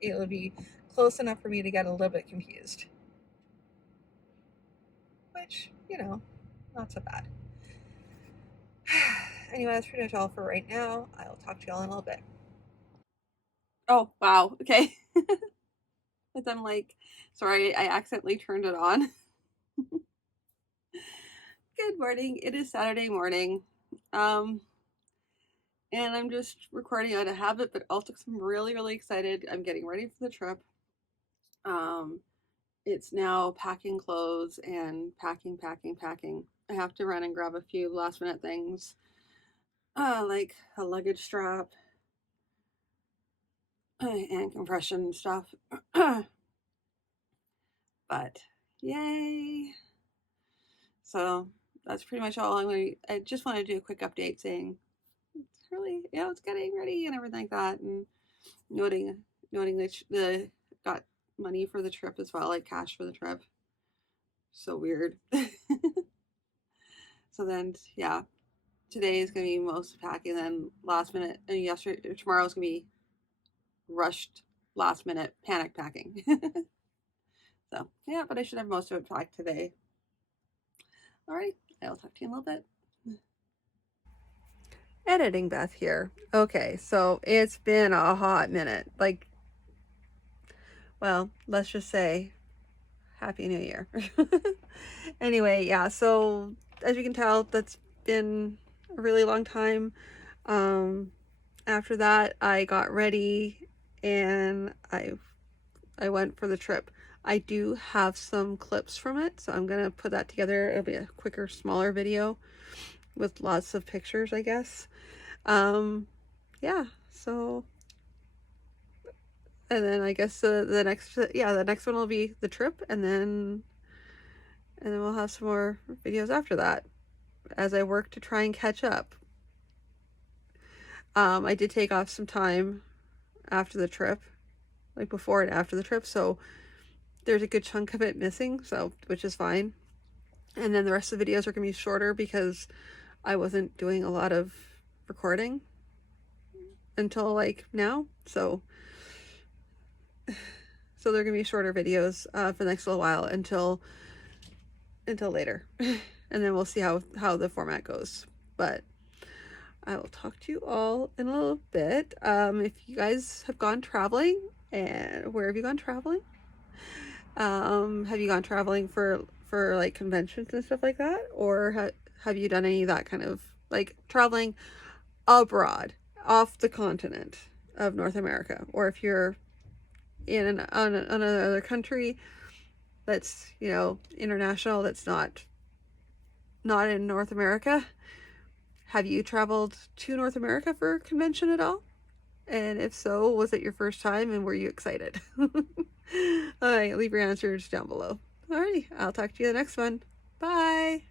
it'll be close enough for me to get a little bit confused. Which, you know, not so bad. Anyway, that's pretty much all for right now. I will talk to y'all in a little bit. Oh, wow. Okay. But I'm like, sorry, I accidentally turned it on. Good morning. It is Saturday morning. And I'm just recording out of habit, but also because I'm really, really excited. I'm getting ready for the trip. It's now packing clothes and packing. I have to run and grab a few last minute things, like a luggage strap and compression stuff. But yay! So that's pretty much all. I just want to do a quick update saying it's really, it's getting ready and everything like that, and noting that the got money for the trip as well, like cash for the trip. So weird. So then, yeah, today is gonna be most packing, then last minute, and tomorrow is gonna be rushed, last minute panic packing. So yeah, but I should have most of it packed today. All right, I'll talk to you in a little bit. Editing Beth here. Okay, so it's been a hot minute. Like, well, let's just say Happy New Year. Anyway, yeah, so as you can tell, that's been a really long time. After that, I got ready and I went for the trip. I do have some clips from it, so I'm gonna put that together. It'll be a quicker, smaller video with lots of pictures, I guess. Yeah, so, and then I guess the next one will be the trip, and then we'll have some more videos after that as I work to try and catch up. I did take off some time after the trip, like before and after the trip, so there's a good chunk of it missing, so which is fine. And then the rest of the videos are gonna be shorter because I wasn't doing a lot of recording until like now, so they're gonna be shorter videos for the next little while until later. And then we'll see how the format goes. But I will talk to you all in a little bit. If you guys have gone traveling, and where have you gone traveling? Have you gone traveling for like conventions and stuff like that? Or have you done any of that kind of like traveling abroad, off the continent of North America? Or if you're in another country that's, international, that's not in North America, have you traveled to North America for a convention at all? And if so, was it your first time and were you excited? All right, leave your answers down below. Alrighty, I'll talk to you in the next one. Bye.